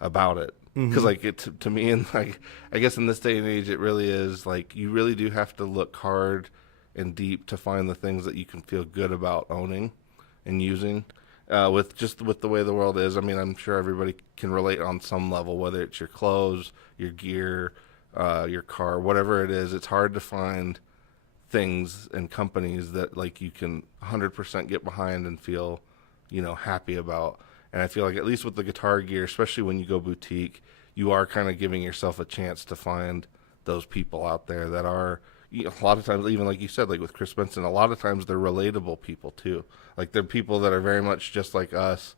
about it. Because like it to me, and like I guess in this day and age, it really is like you really do have to look hard and deep to find the things that you can feel good about owning and using. With the way the world is, I mean, I'm sure everybody can relate on some level, whether it's your clothes, your gear, your car, whatever it is. It's hard to find things and companies that like you can 100% get behind and feel, happy about. And I feel like at least with the guitar gear, especially when you go boutique, you are kind of giving yourself a chance to find those people out there that are, a lot of times, even like you said, like with Chris Benson, a lot of times they're relatable people too. Like they're people that are very much just like us.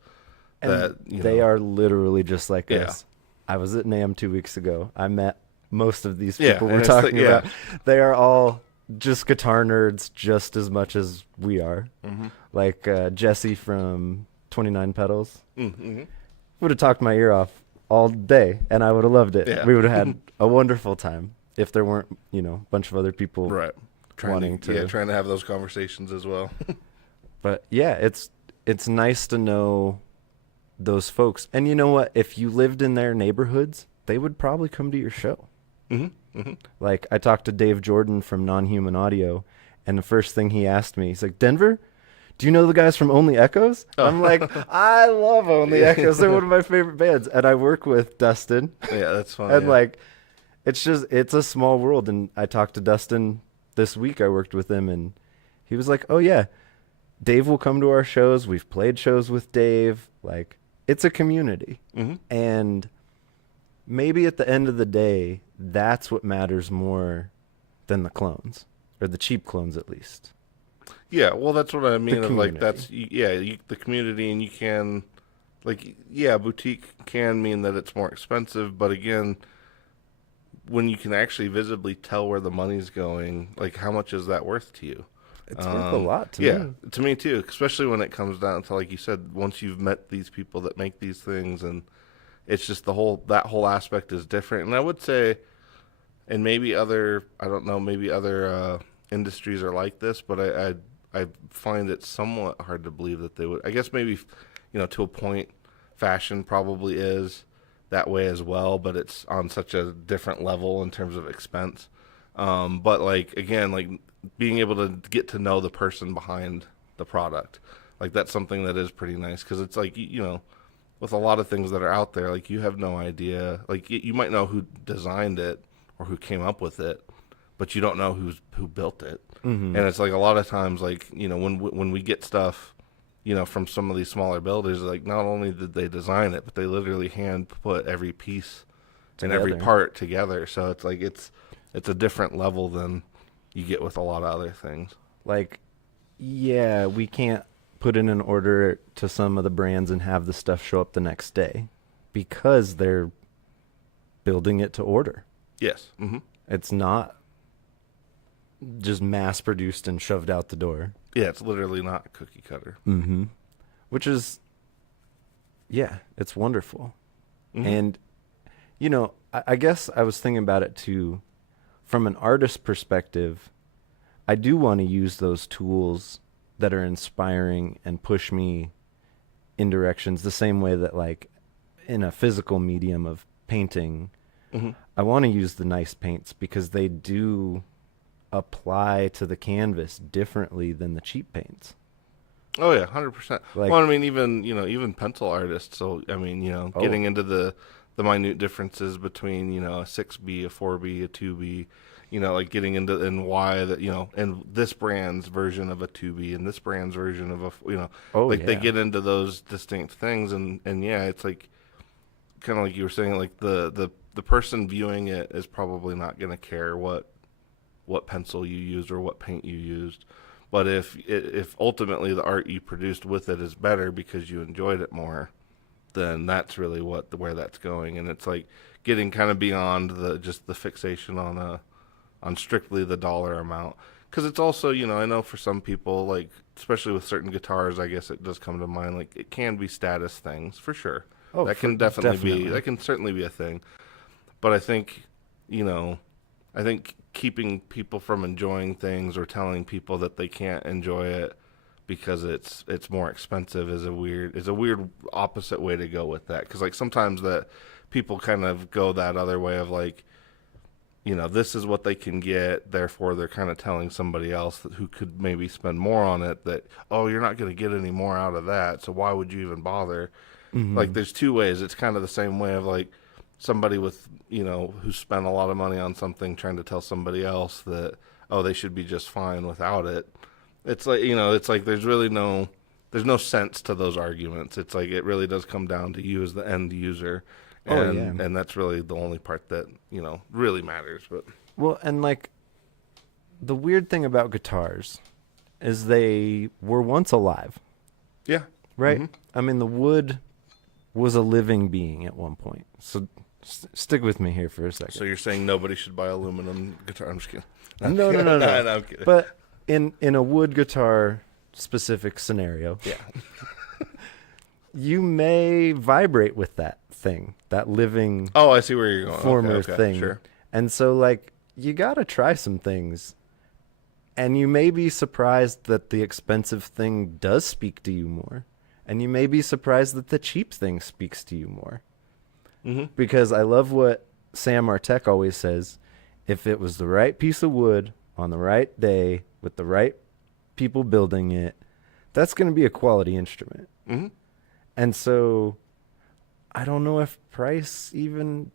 And That they are literally just like Yeah. us. I was at NAMM 2 weeks ago. I met most of these Yeah, people and we're it's like- talking yeah. about. They are all just guitar nerds just as much as we are. Mm-hmm. Like Jesse from 29 Pedals Mm-hmm. would have talked my ear off all day, and I would have loved it. Yeah. We would have had a wonderful time if there weren't, a bunch of other people Right. wanting to. trying to have those conversations as well. But yeah, it's nice to know those folks. And you know what? If you lived in their neighborhoods, they would probably come to your show. Mm-hmm. Mm-hmm. Like I talked to Dave Jordan from Non-Human Audio, and the first thing he asked me, he's like, "Denver, do you know the guys from Only Echoes?" I'm like, "I love Only Echoes. They're one of my favorite bands." And I work with Dustin, Yeah, that's fun. and yeah. like, it's a small world. And I talked to Dustin this week. I worked with him, and he was like, "Oh yeah, Dave will come to our shows. We've played shows with Dave. Like, it's a community." Mm-hmm. And maybe at the end of the day, that's what matters more than the clones, or the cheap clones at least. Yeah, well, that's what I mean. Of like, community. the community, and you can, like, yeah, boutique can mean that it's more expensive, but again, when you can actually visibly tell where the money's going, like, how much is that worth to you? It's worth a lot to yeah, me. to me too, especially when it comes down to, like you said, once you've met these people that make these things, and it's just that whole aspect is different. And I would say, and maybe other, I don't know, maybe other industries are like this, but I find it somewhat hard to believe that they would. I guess maybe, to a point, fashion probably is that way as well, but it's on such a different level in terms of expense. But like, again, like being able to get to know the person behind the product, like that's something that is pretty nice, because it's like, with a lot of things that are out there, like you have no idea, like you might know who designed it or who came up with it, but you don't know who built it. Mm-hmm. And it's like a lot of times, like, when we get stuff, from some of these smaller builders, like not only did they design it, but they literally hand put every piece and every Together. part together. So it's like it's a different level than you get with a lot of other things. Like, yeah, we can't put in an order to some of the brands and have the stuff show up the next day because they're building it to order. Yes. Mm-hmm. It's not just mass produced and shoved out the door. Yeah, it's literally not cookie cutter. Mm-hmm. Which is, yeah, it's wonderful. Mm-hmm. And, I guess I was thinking about it too. From an artist perspective, I do want to use those tools that are inspiring and push me in directions the same way that, like, in a physical medium of painting, Mm-hmm. I want to use the nice paints because they do apply to the canvas differently than the cheap paints. Oh yeah, 100%. Like- Well, I mean, even pencil artists. So I mean, getting into the minute differences between a 6B, a 4B, a 2B. Like getting into and why that and this brand's version of a 2B and this brand's version of a they get into those distinct things, and yeah, it's like kind of like you were saying, like the person viewing it is probably not going to care what pencil you used or what paint you used. But if ultimately the art you produced with it is better because you enjoyed it more, then that's really where that's going. And it's like getting kind of beyond just the fixation on strictly the dollar amount. Because it's also, I know for some people, like especially with certain guitars, I guess it does come to mind, like it can be status things for sure. Oh, that can that can certainly be a thing. But I think, I think keeping people from enjoying things or telling people that they can't enjoy it because it's more expensive is a weird opposite way to go with that. Because like sometimes that people kind of go that other way of like, this is what they can get, therefore they're kind of telling somebody else who could maybe spend more on it that, oh, you're not going to get any more out of that, so why would you even bother? Mm-hmm. Like there's two ways. It's kind of the same way of like somebody with, who spent a lot of money on something trying to tell somebody else that, oh, they should be just fine without it. It's like, it's like there's no sense to those arguments. It's like it really does come down to you as the end user. And that's really the only part that, really matters. But Well, and like the weird thing about guitars is they were once alive, Yeah. right? Mm-hmm. I mean, the wood was a living being at one point. So stick with me here for a second. So you're saying nobody should buy aluminum guitar? I'm just kidding. No, no, no. I'm kidding. But in a wood guitar specific scenario, yeah. you may vibrate with that thing, that living Oh, I see where you're going. former Okay, thing. sure. And so, like, you got to try some things. And you may be surprised that the expensive thing does speak to you more. And you may be surprised that the cheap thing speaks to you more. Mm-hmm. Because I love what Sam Artek always says. If it was the right piece of wood on the right day with the right people building it, that's going to be a quality instrument. Mm-hmm. And so I don't know if price even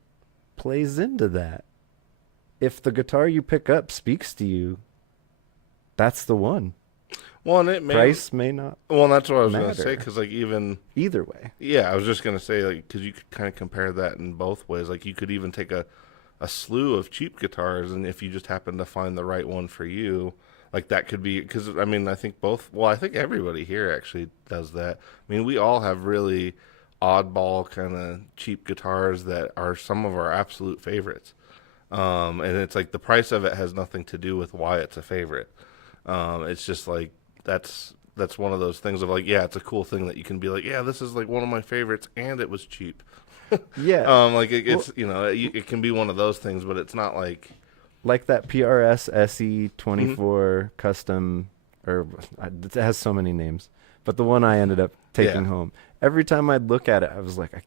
plays into that. If the guitar you pick up speaks to you, that's the one. Well, and it may, Price may not well, that's what I was going to matter. say, because, like, even, either way. yeah, I was just going to say, like, because you could kind of compare that in both ways. Like, you could even take a slew of cheap guitars, and if you just happen to find the right one for you, like, that could be, because, I mean, I think I think everybody here actually does that. I mean, we all have really oddball kind of cheap guitars that are some of our absolute favorites. And it's like the price of it has nothing to do with why it's a favorite. It's just like, that's one of those things of like, yeah, it's a cool thing that you can be like, yeah, this is like one of my favorites, and it was cheap. Yeah. Like it's it can be one of those things, but it's not like That PRS SE24 custom, or it has so many names, but the one I ended up taking home. Every time I'd look at it, I was like, I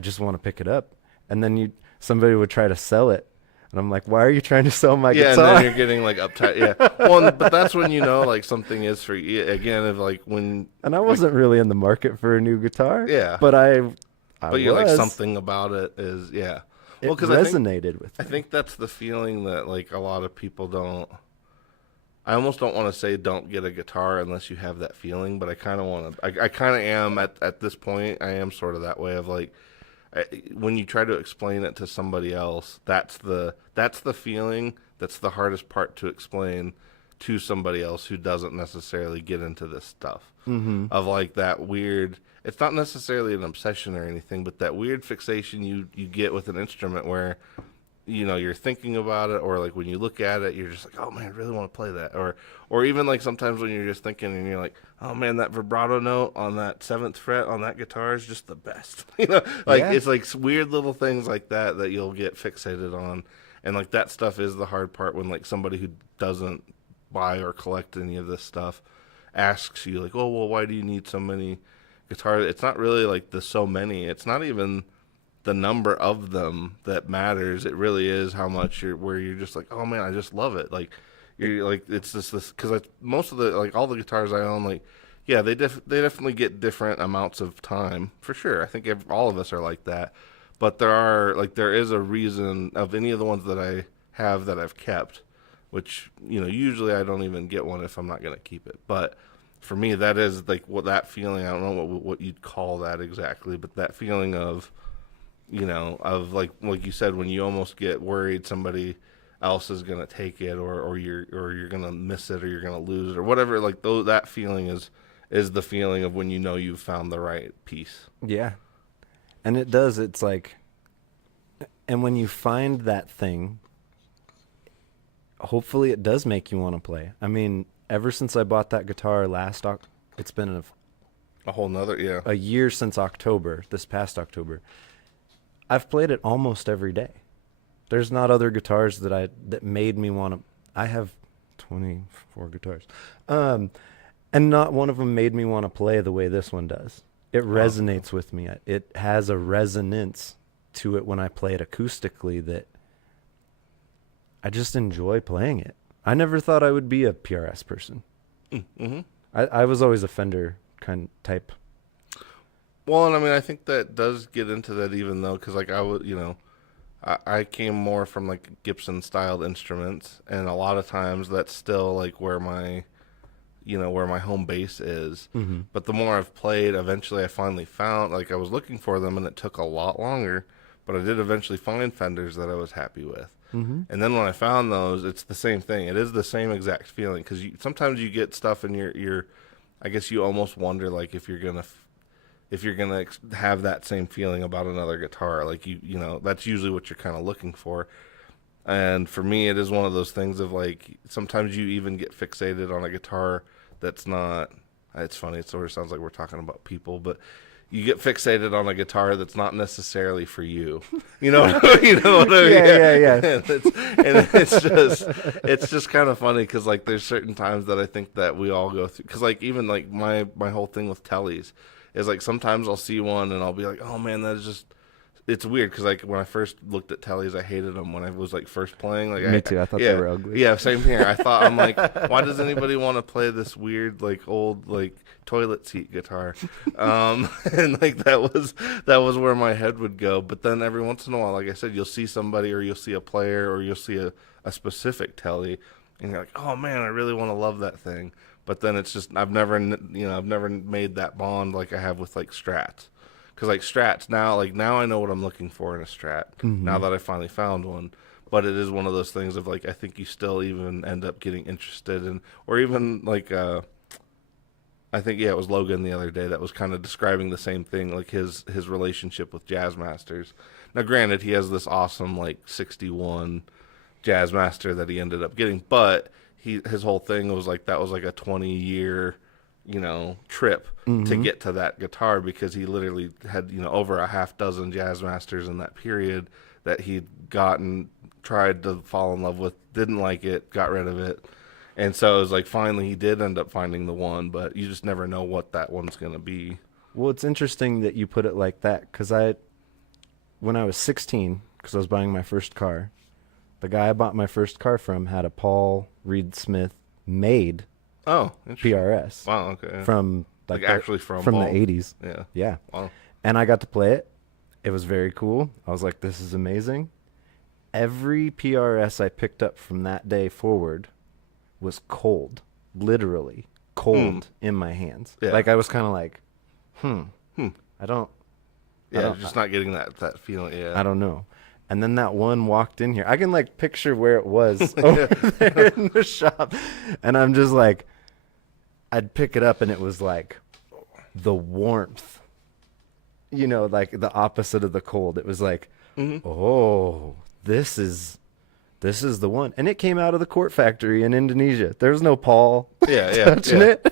just want to pick it up. And then somebody would try to sell it. And I'm like, why are you trying to sell my guitar? and then you're getting like uptight. Yeah. Well, but that's when you know like something is for you. Again, if like when. And I wasn't really in the market for a new guitar. Yeah. But but you're like something about it is It because resonated with me. I think that's the feeling that like a lot of people don't. I almost don't want to say don't get a guitar unless you have that feeling, but I kind of want to. I kind of am at this point. I am sort of that way of like. When you try to explain it to somebody else, that's the feeling that's the hardest part to explain to somebody else who doesn't necessarily get into this stuff. Mm-hmm. Of like that weird, it's not necessarily an obsession or anything, but that weird fixation you get with an instrument where you're thinking about it, or like when you look at it, you're just like, oh man, I really want to play that, or even like sometimes when you're just thinking and you're like, oh man, that vibrato note on that 7th fret on that guitar is just the best. It's like weird little things like that you'll get fixated on, and like that stuff is the hard part when like somebody who doesn't buy or collect any of this stuff asks you like, oh well, why do you need so many guitars? It's not really like the so many. It's not even the number of them that matters. It really is how much where you're just like, oh man, I just love it. Like you're like, it's just this, because most of the like all the guitars I own, like yeah, they definitely get different amounts of time for sure. I think all of us are like that, but there is a reason of any of the ones that I have that I've kept, which usually I don't even get one if I'm not gonna keep it, but. For me, that is like that feeling. I don't know what you'd call that exactly, but that feeling of of like you said, when you almost get worried somebody else is gonna take it, or you're gonna miss it, or you're gonna lose it, or whatever. Like that feeling is the feeling of when you've found the right piece. Yeah, and it does. It's like, and when you find that thing, hopefully it does make you want to play. I mean, ever since I bought that guitar it's been A whole nother a year since October, this past October. I've played it almost every day. There's not other guitars that made me want to. I have 24 guitars, and not one of them made me want to play the way this one does. It resonates with me. It has a resonance to it when I play it acoustically that I just enjoy playing it. I never thought I would be a PRS person. Mm-hmm. I was always a Fender kind type. Well, and I mean, I think that does get into that even though, because like I would, I came more from like Gibson styled instruments, and a lot of times that's still like where my home base is. Mm-hmm. But the more I've played, eventually I finally found, like I was looking for them and it took a lot longer, but I did eventually find Fenders that I was happy with. Mm-hmm. And then when I found those, it's the same thing. It is the same exact feeling because sometimes you get stuff and you're I guess you almost wonder like if you're gonna have that same feeling about another guitar. Like you know that's usually what you're kind of looking for. And for me, it is one of those things of like sometimes you even get fixated on a guitar that's not. It's funny. It sort of sounds like we're talking about people, but you get fixated on a guitar that's not necessarily for you. You know, you know what I mean? Yeah. And it's just kind of funny because like there's certain times that I think that we all go through. Because like even like my whole thing with tellies is like sometimes I'll see one and I'll be like, oh man, that is just. It's weird because like when I first looked at tellies, I hated them when I was like first playing. Like Me too. I thought they were ugly. Yeah, same here. I thought I'm like, why does anybody want to play this weird like old like toilet seat guitar? And like that was where my head would go. But then every once in a while, like I said, you'll see somebody or you'll see a player or you'll see a specific telly, and you're like, oh man, I really want to love that thing. But then it's just I've never made that bond like I have with like Strats. Because like Strats now I know what I'm looking for in a Strat. Mm-hmm. Now that I finally found one, but it is one of those things of like I think you still even end up getting interested in, or even like I think it was Logan the other day that was kind of describing the same thing, like his relationship with Jazzmasters. Now, granted, he has this awesome like '61 Jazzmaster that he ended up getting, but his whole thing was like that was like a 20-year. Trip to get to that guitar because he literally had, over a half dozen Jazzmasters in that period that he'd gotten, tried to fall in love with, didn't like it, got rid of it. And so it was like finally he did end up finding the one, but you just never know what that one's going to be. Well, it's interesting that you put it like that because when I was 16, because I was buying my first car, the guy I bought my first car from had a Paul Reed Smith made PRS. Wow, okay. From actually from the Paul. 80s. Yeah. Wow. And I got to play it. It was very cool. I was like, this is amazing. Every PRS I picked up from that day forward was cold. Literally cold in my hands. Yeah. Like I was kind of like, I don't just not getting that feeling. Yeah. I don't know. And then that one walked in here. I can like picture where it was over there in the shop. And I'm just like, I'd pick it up and it was like the warmth, like the opposite of the cold. It was like, oh, this is the one. And it came out of the Court Factory in Indonesia. There's no Paul touching it.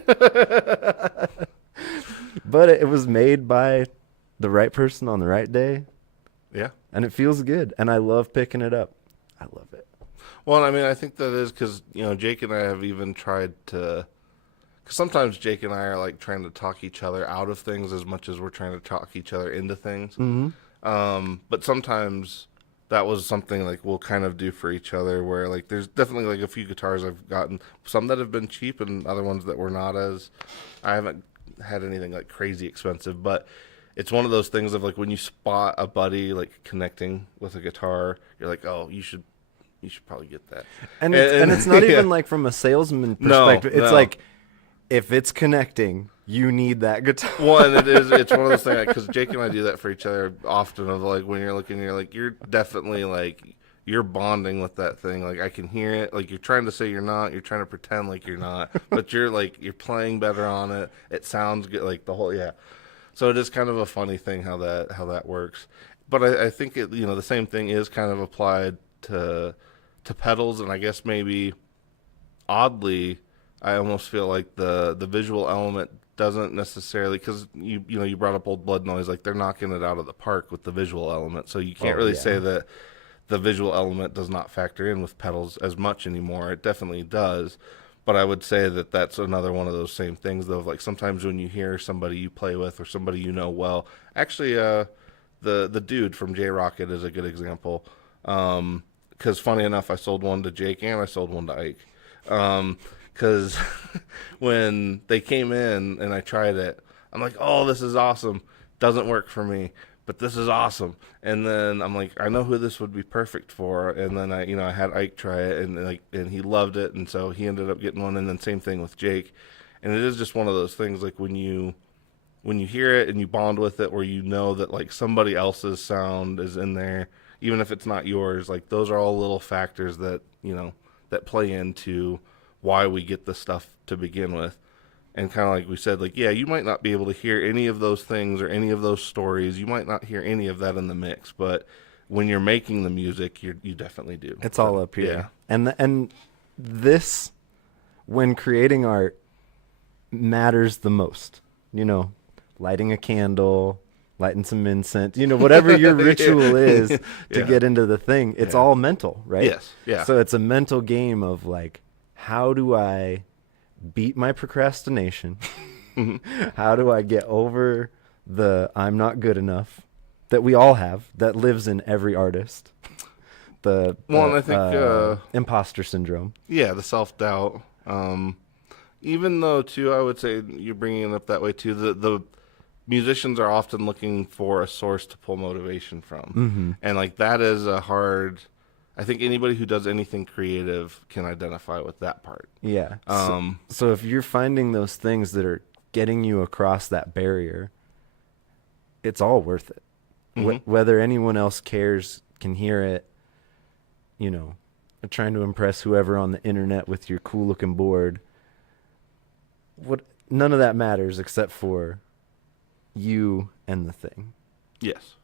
But it was made by the right person on the right day. Yeah. And it feels good. And I love picking it up. I love it. Well, I mean, I think that is because, Jake and I have even tried to, because sometimes Jake and I are like trying to talk each other out of things as much as we're trying to talk each other into things. Mm-hmm. But sometimes that was something like we'll kind of do for each other where like there's definitely like a few guitars I've gotten, some that have been cheap and other ones that were not as, I haven't had anything like crazy expensive, but it's one of those things of like when you spot a buddy like connecting with a guitar, you're like, oh, you should probably get that. And it's not even like from a salesman perspective. It's like if it's connecting, you need that guitar. Well, and it's one of those things because Jake and I do that for each other often. Of like when you're looking, you're definitely like you're bonding with that thing. Like I can hear it. Like you're trying to say you're not. You're trying to pretend like you're not, but you're playing better on it. It sounds good. Like the whole So it is kind of a funny thing how that works. But I think the same thing is kind of applied to pedals, and I guess maybe oddly, I almost feel like the visual element doesn't necessarily, because you brought up Old Blood Noise, like they're knocking it out of the park with the visual element, so you can't really say that the visual element does not factor in with pedals as much anymore. It definitely does. But I would say that that's another one of those same things, though. Like sometimes when you hear somebody you play with or somebody you know well, actually, the dude from J Rocket is a good example. Because funny enough, I sold one to Jake and I sold one to Ike. Because when they came in and I tried it, I'm like, oh, this is awesome. Doesn't work for me, but this is awesome. And then I'm like, I know who this would be perfect for. And then I had Ike try it, and he loved it, and so he ended up getting one. And then same thing with Jake. And it is just one of those things, like when you when you hear it and you bond with it, or you know that like somebody else's sound is in there, even if it's not yours, like those are all little factors that, that play into why we get the stuff to begin with. And kind of like we said, like, yeah, you might not be able to hear any of those things or any of those stories. You might not hear any of that in the mix, but when you're making the music, you definitely do. It's all up here. Yeah. And this, when creating art, matters the most. Lighting a candle, lighting some incense, whatever your ritual is to get into the thing. It's all mental, right? Yes. Yeah. So it's a mental game of like, how do I beat my procrastination? How do I get over the I'm not good enough that we all have, that lives in every artist? I think imposter syndrome. Yeah, the self-doubt. Even though, too, I would say you're bringing it up that way, too, the musicians are often looking for a source to pull motivation from. Mm-hmm. And, like, that is a hard... I think anybody who does anything creative can identify with that part. Yeah. So if you're finding those things that are getting you across that barrier, it's all worth it. Mm-hmm. Whether anyone else cares, can hear it, trying to impress whoever on the internet with your cool looking board. None of that matters except for you and the thing. Yes.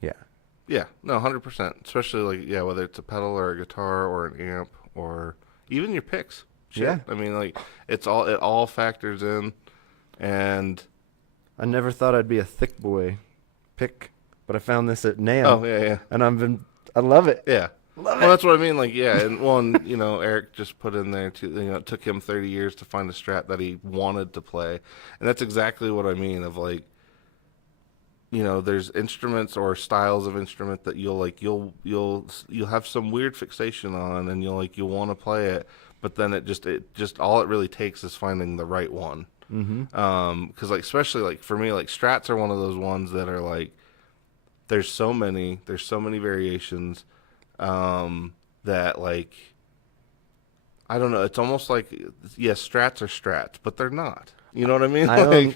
Yeah. Yeah, no, 100%. Especially, like, whether it's a pedal or a guitar or an amp or even your picks. Shit. Yeah. I mean, like, it all factors in. And I never thought I'd be a thick boy pick, but I found this at NAMM. Oh, yeah. And I love it. Yeah. Love Well, it. that's what I mean. Like, yeah, and one, Eric just put in there too. It took him 30 years to find a Strat that he wanted to play, and that's exactly what I mean. Of like, there's instruments or styles of instrument that you'll have some weird fixation on, and you'll want to play it, but then it just all it really takes is finding the right one. Mm-hmm. Because like especially like for me, like Strats are one of those ones that are like, there's so many variations. That like, I don't know. It's almost like, yes, Strats are Strats, but they're not. You know what I mean?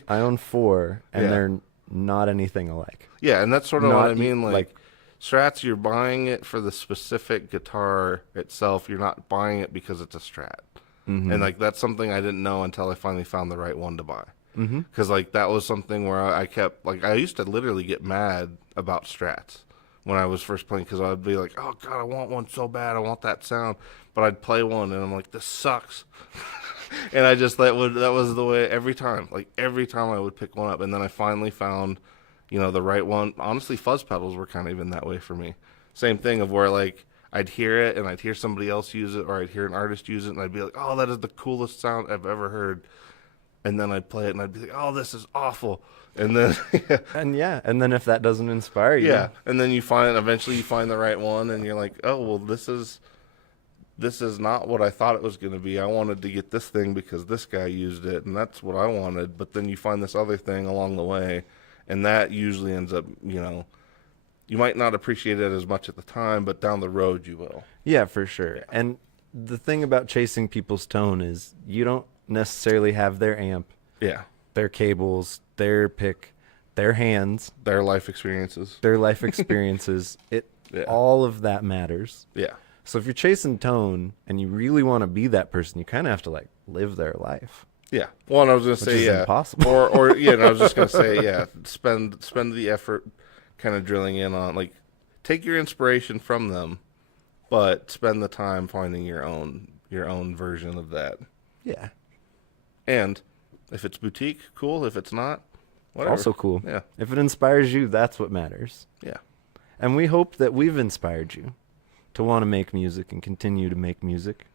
I own 4, and they're not anything alike. Yeah, and that's sort of what I mean. Like Strats, you're buying it for the specific guitar itself. You're not buying it because it's a Strat. Mm-hmm. And like that's something I didn't know until I finally found the right one to buy. Mm-hmm. Because like that was something where I kept like I used to literally get mad about Strats when I was first playing, because I'd be like, oh god, I want one so bad, I want that sound, but I'd play one and I'm like, this sucks. And I just that was the way every time I would pick one up, and then I finally found the right one. Honestly, fuzz pedals were kind of even that way for me. Same thing of where like I'd hear it and I'd hear somebody else use it, or I'd hear an artist use it and I'd be like, oh, that is the coolest sound I've ever heard, and then I'd play it and I'd be like, oh, this is awful. And then and then if that doesn't inspire you, and then eventually you find the right one, and you're like, oh well, this is not what I thought it was going to be. I wanted to get this thing because this guy used it, and that's what I wanted. But then you find this other thing along the way, and that usually ends up, you might not appreciate it as much at the time, but down the road you will. Yeah, for sure. And the thing about chasing people's tone is you don't necessarily have their amp, their cables, their pick, their hands, their life experiences. All of that matters. Yeah. So if you're chasing tone and you really want to be that person, you kind of have to like live their life. Yeah. Well, and I was going to say, impossible. And I was just going to say, spend the effort kind of drilling in on, like, take your inspiration from them, but spend the time finding your own version of that. Yeah. And if it's boutique, cool. If it's not, whatever. Also cool. Yeah. If it inspires you, that's what matters. Yeah. And we hope that we've inspired you to want to make music and continue to make music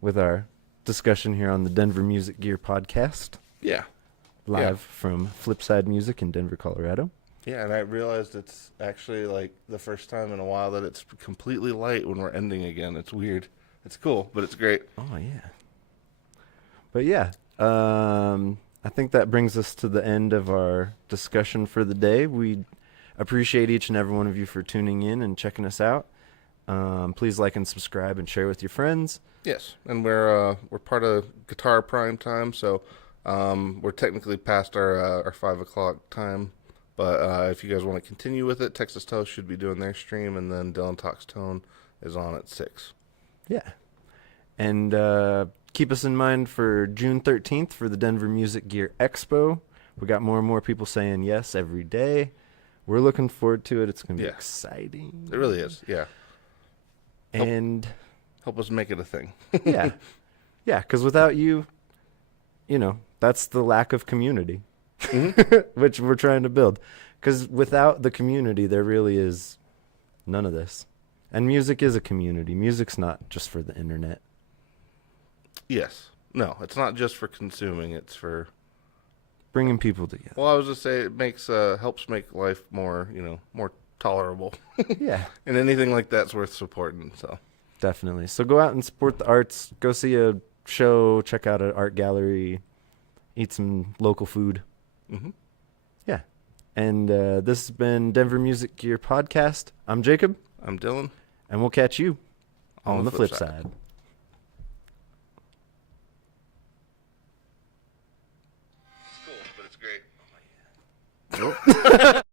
with our discussion here on the Denver Music Gear podcast. Yeah. Live from Flipside Music in Denver, Colorado. Yeah, and I realized it's actually like the first time in a while that it's completely light when we're ending again. It's weird. It's cool, but it's great. Oh, yeah. But yeah, I think that brings us to the end of our discussion for the day. We appreciate each and every one of you for tuning in and checking us out. Please like and subscribe and share with your friends. Yes, and we're part of Guitar Prime Time, so We're technically past our 5 o'clock time, but if you guys want to continue with it, Texas Toast should be doing their stream, and then Dylan Talks Tone is on at 6. Yeah. And keep us in mind for June 13th for the Denver Music Gear Expo. We got more and more people saying yes every day. We're looking forward to it. It's going to be exciting. It really is, yeah. And help us make it a thing. yeah. Yeah, because without you, that's the lack of community, which we're trying to build. Because without the community, there really is none of this. And music is a community. Music's not just for the internet. Yes. No, it's not just for consuming. It's for bringing people together. Well, I was just say it makes helps make life more, more tolerable. Yeah. And anything like that's worth supporting. So definitely. So go out and support the arts. Go see a show. Check out an art gallery. Eat some local food. Mm-hmm. Yeah. And this has been Denver Music Gear Podcast. I'm Jacob. I'm Dylan. And we'll catch you on the flip side. side. It's cool, but it's great. Oh, yeah. Nope.